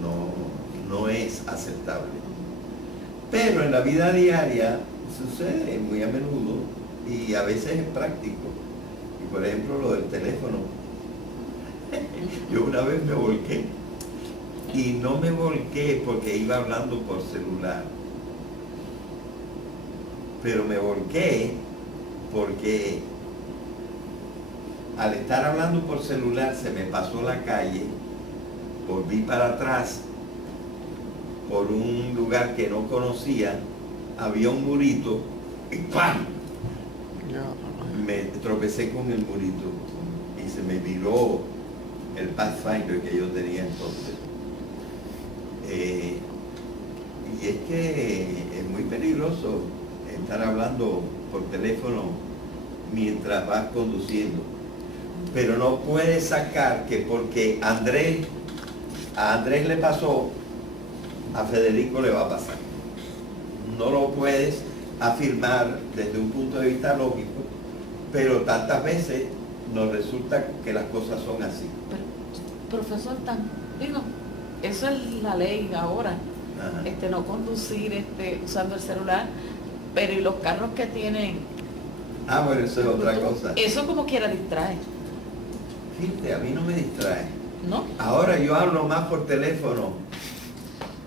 no es aceptable. Pero en la vida diaria sucede muy a menudo y a veces es práctico. Y por ejemplo lo del teléfono. Yo una vez me volqué y no me volqué porque iba hablando por celular, pero me volqué porque al estar hablando por celular se me pasó la calle, volví para atrás por un lugar que no conocía, había un murito y ¡pam! Me tropecé con el murito y se me viró el Pathfinder que yo tenía entonces. Y es que es muy peligroso estar hablando por teléfono mientras vas conduciendo. Pero no puedes sacar que porque a Andrés le pasó, a Federico le va a pasar. No lo puedes afirmar desde un punto de vista lógico, pero tantas veces nos resulta que las cosas son así. Pero, profesor, eso es la ley ahora. Ajá. No conducir usando el celular, pero y los carros que tienen. Ah, bueno, eso es otra cosa. Eso como quiera distrae, Fíjate, a mí no me distrae. ¿no? Ahora yo hablo más por teléfono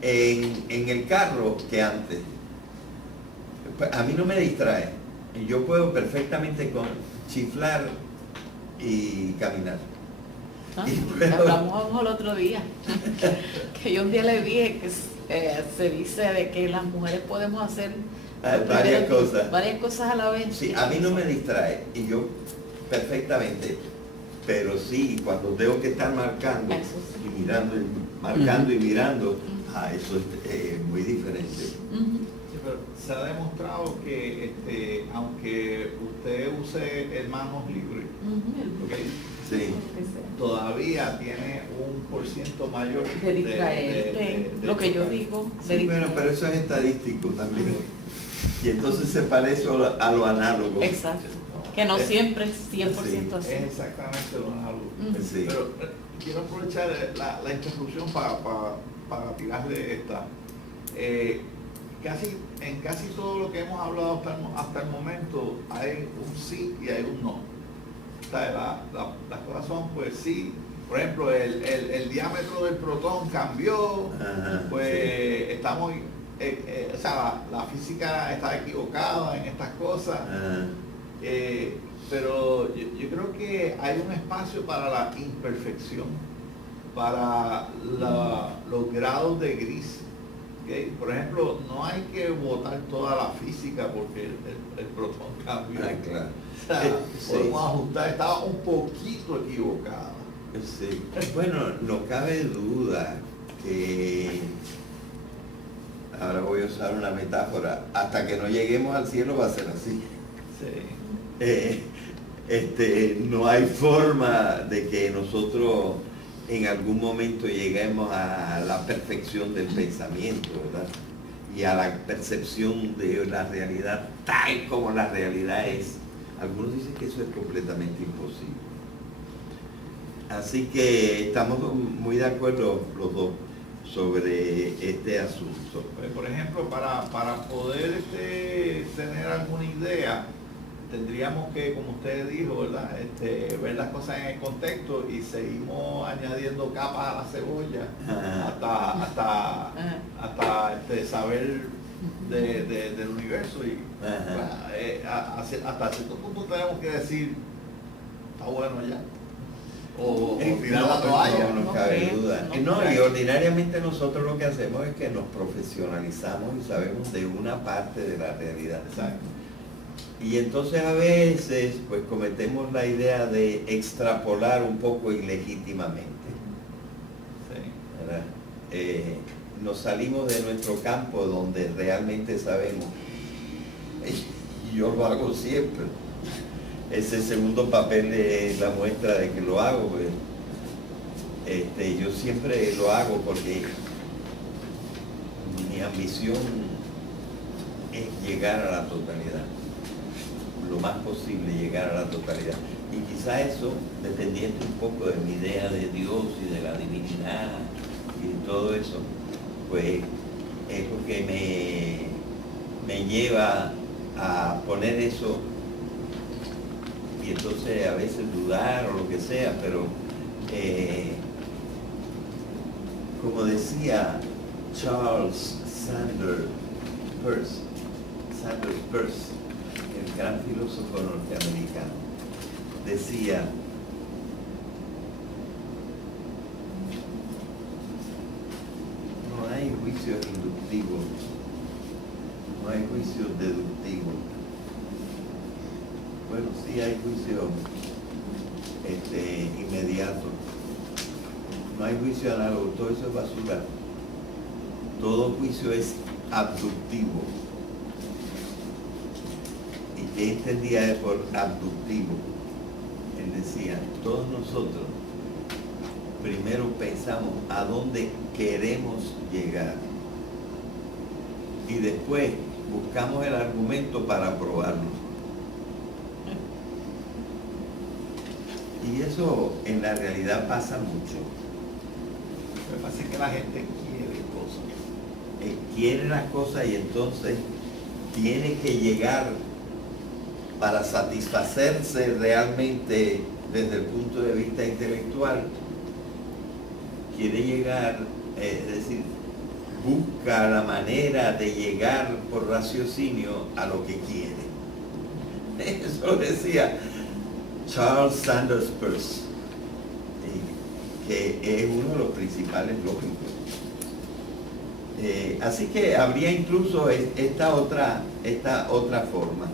en el carro que antes. A mí no me distrae. Yo puedo perfectamente chiflar y caminar. Hablamos el otro día, que yo un día le dije que se dice de que las mujeres podemos hacer varias cosas a la vez. Sí, a mí no me distrae y yo perfectamente, pero sí, cuando tengo que estar marcando y mirando, marcando y mirando, eso es muy diferente. Sí, pero se ha demostrado que aunque usted use hermanos libres, ¿okay? Sí. Todavía tiene un % mayor de distraerte, lo que yo digo. Sí, bueno, pero eso es estadístico también. Y entonces se parece a lo análogo. Exacto. Que no siempre es 100% así. Es exactamente lo análogo. Sí. Pero quiero aprovechar la interrupción para tirarle esta. En casi todo lo que hemos hablado hasta el momento hay un sí y hay un no. Las cosas son, pues sí, por ejemplo, el diámetro del protón cambió. Ajá, pues sí. estamos, o sea, la física está equivocada en estas cosas. Pero yo creo que hay un espacio para la imperfección, para los grados de gris. ¿Okay? Por ejemplo, no hay que botar toda la física porque el protón cambió. Claro. O sea, podemos ajustar, estaba un poquito equivocada. Sí. Bueno, no cabe duda que ahora voy a usar una metáfora, hasta que no lleguemos al cielo va a ser así. Sí. No hay forma de que nosotros en algún momento lleguemos a la perfección del pensamiento, ¿verdad? Y a la percepción de la realidad tal como la realidad es. Algunos dicen que eso es completamente imposible. Así que estamos muy de acuerdo los dos sobre este asunto. Pues, por ejemplo, para poder tener alguna idea, tendríamos que, como usted dijo, ¿verdad? Ver las cosas en el contexto y seguimos añadiendo capas a la cebolla hasta saber del universo y hasta cierto punto tenemos que decir, está bueno ya. O tirar la toalla. No cabe duda. No, y ordinariamente nosotros lo que hacemos es que nos profesionalizamos y sabemos de una parte de la realidad. Exacto. Y entonces a veces pues cometemos la idea de extrapolar un poco ilegítimamente. Sí. ¿Verdad? Nos salimos de nuestro campo donde realmente sabemos. Y yo lo hago siempre. Ese segundo papel es la muestra de que lo hago. Pues. Yo siempre lo hago porque mi ambición es llegar a la totalidad. Lo más posible llegar a la totalidad. Y quizá eso, dependiendo un poco de mi idea de Dios y de la divinidad y todo eso, pues es lo que me lleva a poner eso y entonces a veces dudar o lo que sea, pero como decía Charles Sanders Peirce, el gran filósofo norteamericano, decía, no hay juicios inductivos, no hay juicios deductivos. Bueno, sí hay juicio inmediato, no hay juicio análogo, todo eso es basura. Todo juicio es abductivo. ¿Y qué entendía él por abductivo? Él decía, todos nosotros primero pensamos a dónde queremos llegar y después buscamos el argumento para probarlo. Y eso en la realidad pasa mucho. Me parece que la gente quiere cosas. Quiere las cosas y entonces tiene que llegar para satisfacerse realmente desde el punto de vista intelectual. Quiere llegar, es decir, busca la manera de llegar por raciocinio a lo que quiere. Eso decía Charles Sanders Peirce, que es uno de los principales lógicos. Así que habría incluso esta otra forma,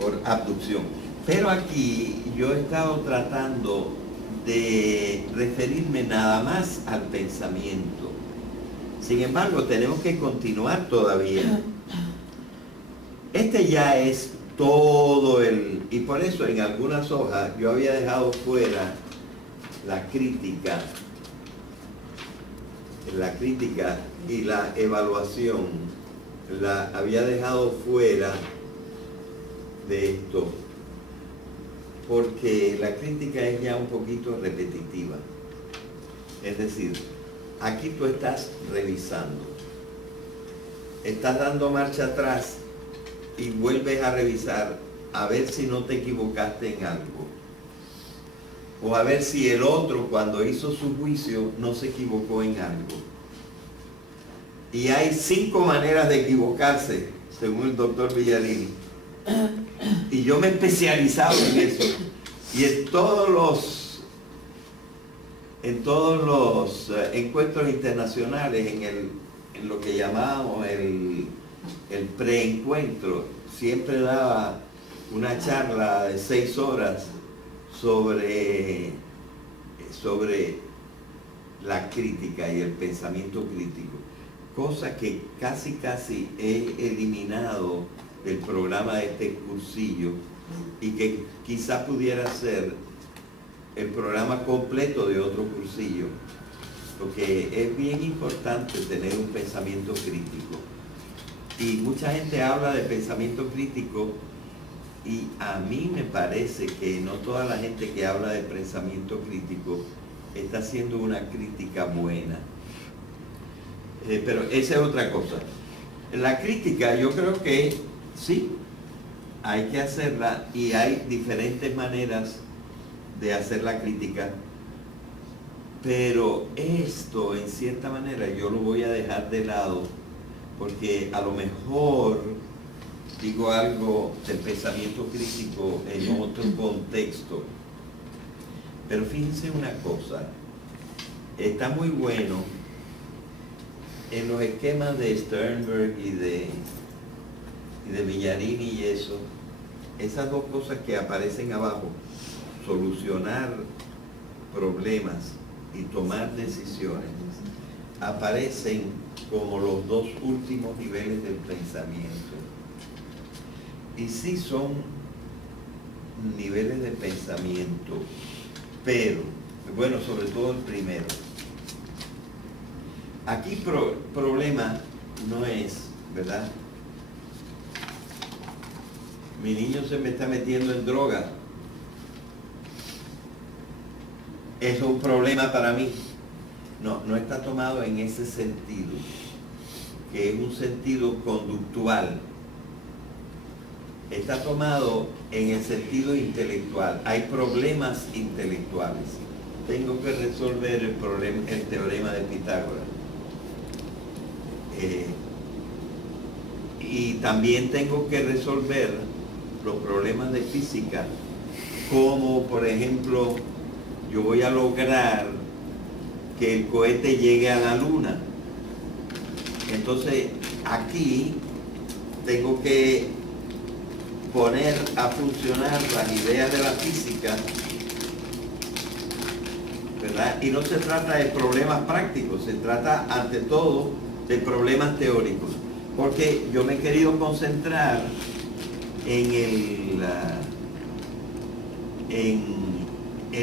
por abducción. Pero aquí yo he estado tratando de referirme nada más al pensamiento. Sin embargo, tenemos que continuar todavía. Este ya es todo y por eso en algunas hojas yo había dejado fuera la crítica y la evaluación, la había dejado fuera de esto, porque la crítica es ya un poquito repetitiva. Es decir, aquí tú estás revisando, estás dando marcha atrás y vuelves a revisar a ver si no te equivocaste en algo, o a ver si el otro cuando hizo su juicio no se equivocó en algo. Y hay 5 maneras de equivocarse, según el doctor Villalini. Y yo me he especializado en eso. Y en todos los encuentros internacionales, en lo que llamábamos el preencuentro, siempre daba una charla de 6 horas sobre la crítica y el pensamiento crítico. cosa que casi he eliminado del programa de este cursillo y que quizás pudiera ser el programa completo de otro cursillo, porque es bien importante tener un pensamiento crítico. Y mucha gente habla de pensamiento crítico y a mí me parece que no toda la gente que habla de pensamiento crítico está haciendo una crítica buena. Pero esa es otra cosa. La crítica yo creo que sí, hay que hacerla y hay diferentes maneras de hacer la crítica, pero esto en cierta manera yo lo voy a dejar de lado porque a lo mejor digo algo del pensamiento crítico en otro contexto. Pero fíjense una cosa, está muy bueno en los esquemas de Sternberg y de Villarini y eso, esas dos cosas que aparecen abajo, solucionar problemas y tomar decisiones, aparecen como los dos últimos niveles del pensamiento. Y sí son niveles de pensamiento, pero, bueno, sobre todo el primero. Aquí problema no es, ¿verdad? Mi niño se me está metiendo en droga. ¿Eso es un problema para mí? No, no está tomado en ese sentido, que es un sentido conductual. Está tomado en el sentido intelectual. Hay problemas intelectuales. Tengo que resolver el teorema de Pitágoras. Y también tengo que resolver los problemas de física, como por ejemplo, yo voy a lograr que el cohete llegue a la luna. Entonces, aquí tengo que poner a funcionar las ideas de la física, ¿verdad? Y no se trata de problemas prácticos, se trata ante todo de problemas teóricos, porque yo me he querido concentrar en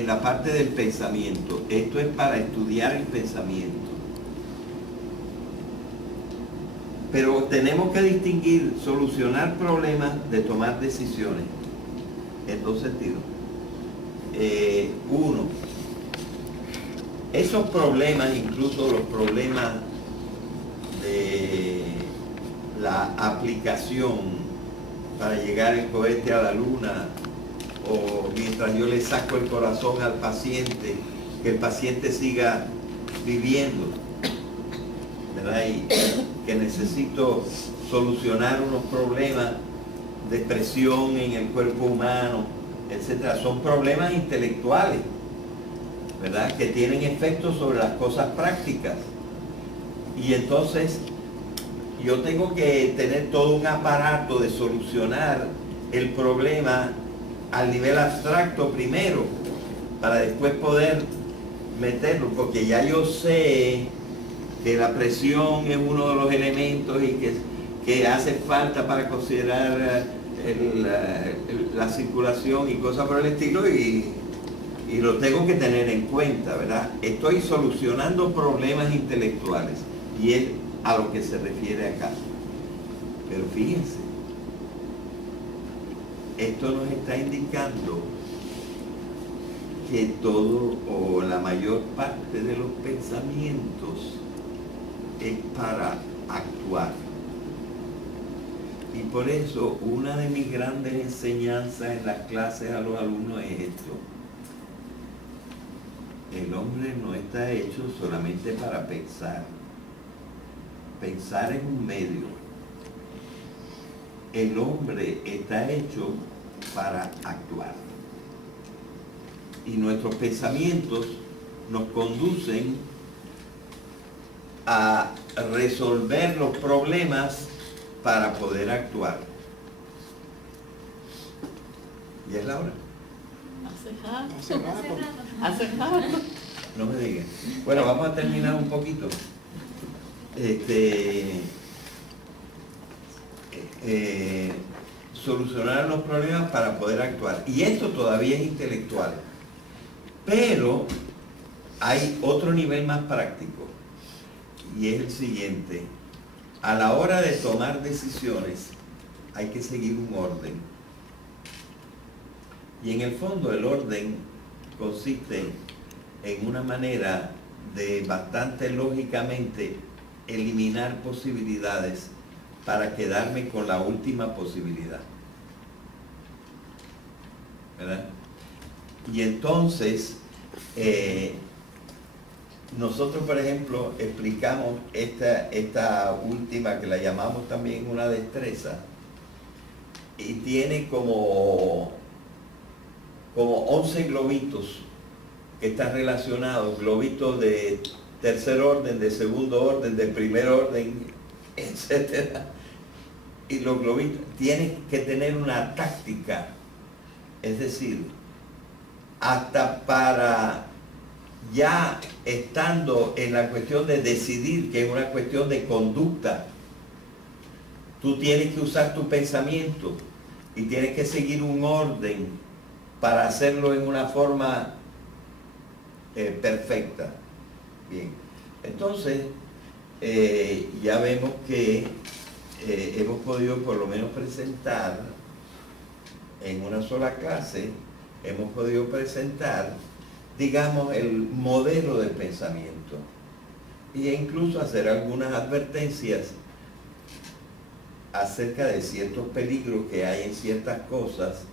la parte del pensamiento. Esto es para estudiar el pensamiento. Pero tenemos que distinguir solucionar problemas de tomar decisiones en dos sentidos. Uno, esos problemas, incluso los problemas de la aplicación para llegar el cohete a la luna, o mientras yo le saco el corazón al paciente, que el paciente siga viviendo, ¿verdad? Y que necesito solucionar unos problemas de presión en el cuerpo humano, etcétera. Son problemas intelectuales, ¿verdad? Que tienen efectos sobre las cosas prácticas. Y entonces yo tengo que tener todo un aparato de solucionar el problema al nivel abstracto primero, para después poder meterlo, porque ya yo sé que la presión es uno de los elementos y que hace falta para considerar la circulación y cosas por el estilo, y lo tengo que tener en cuenta, ¿verdad? Estoy solucionando problemas intelectuales y es a lo que se refiere acá. Pero fíjense, esto nos está indicando que todo o la mayor parte de los pensamientos es para actuar. Y por eso una de mis grandes enseñanzas en las clases a los alumnos es esto: el hombre no está hecho solamente para pensar. Pensar es un medio. El hombre está hecho para actuar. Y nuestros pensamientos nos conducen a resolver los problemas para poder actuar. ¿Ya es la hora? Hace rato. No me digan. Bueno, vamos a terminar un poquito. solucionar los problemas para poder actuar. Y esto todavía es intelectual. Pero hay otro nivel más práctico, y es el siguiente. A la hora de tomar decisiones hay que seguir un orden. Y en el fondo el orden consiste en una manera de bastante lógicamente eliminar posibilidades para quedarme con la última posibilidad. ¿Verdad? Y entonces, nosotros, por ejemplo, explicamos esta última, que la llamamos también una destreza, y tiene como 11 globitos que están relacionados, globitos de tercer orden, de segundo orden, de primer orden, etc. Y los globitos tienen que tener una táctica, es decir, hasta para ya estando en la cuestión de decidir, que es una cuestión de conducta, tú tienes que usar tu pensamiento y tienes que seguir un orden para hacerlo en una forma perfecta. Bien, entonces ya vemos que hemos podido por lo menos presentar en una sola clase, hemos podido presentar, digamos, el modelo de pensamiento e incluso hacer algunas advertencias acerca de ciertos peligros que hay en ciertas cosas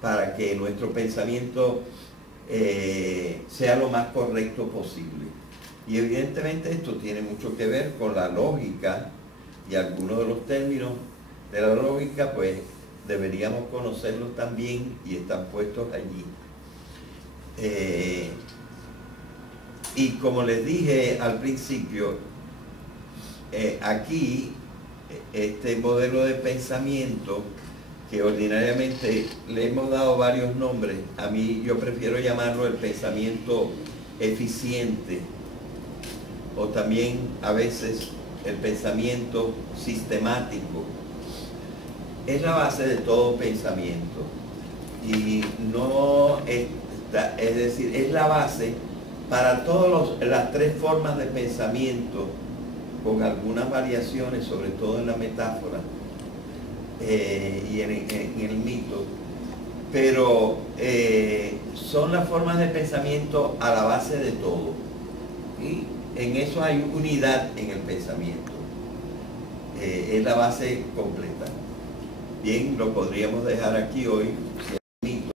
para que nuestro pensamiento sea lo más correcto posible. Y evidentemente esto tiene mucho que ver con la lógica, y algunos de los términos de la lógica pues deberíamos conocerlos también y están puestos allí. Y como les dije al principio, aquí este modelo de pensamiento, que ordinariamente le hemos dado varios nombres, a mí yo prefiero llamarlo el pensamiento eficiente, o también a veces el pensamiento sistemático. Es la base de todo pensamiento, y no es decir, es la base para todas las tres formas de pensamiento, con algunas variaciones, sobre todo en la metáfora y en el mito, pero son las formas de pensamiento a la base de todo, y en eso hay unidad en el pensamiento, es la base completa. Bien, lo podríamos dejar aquí hoy.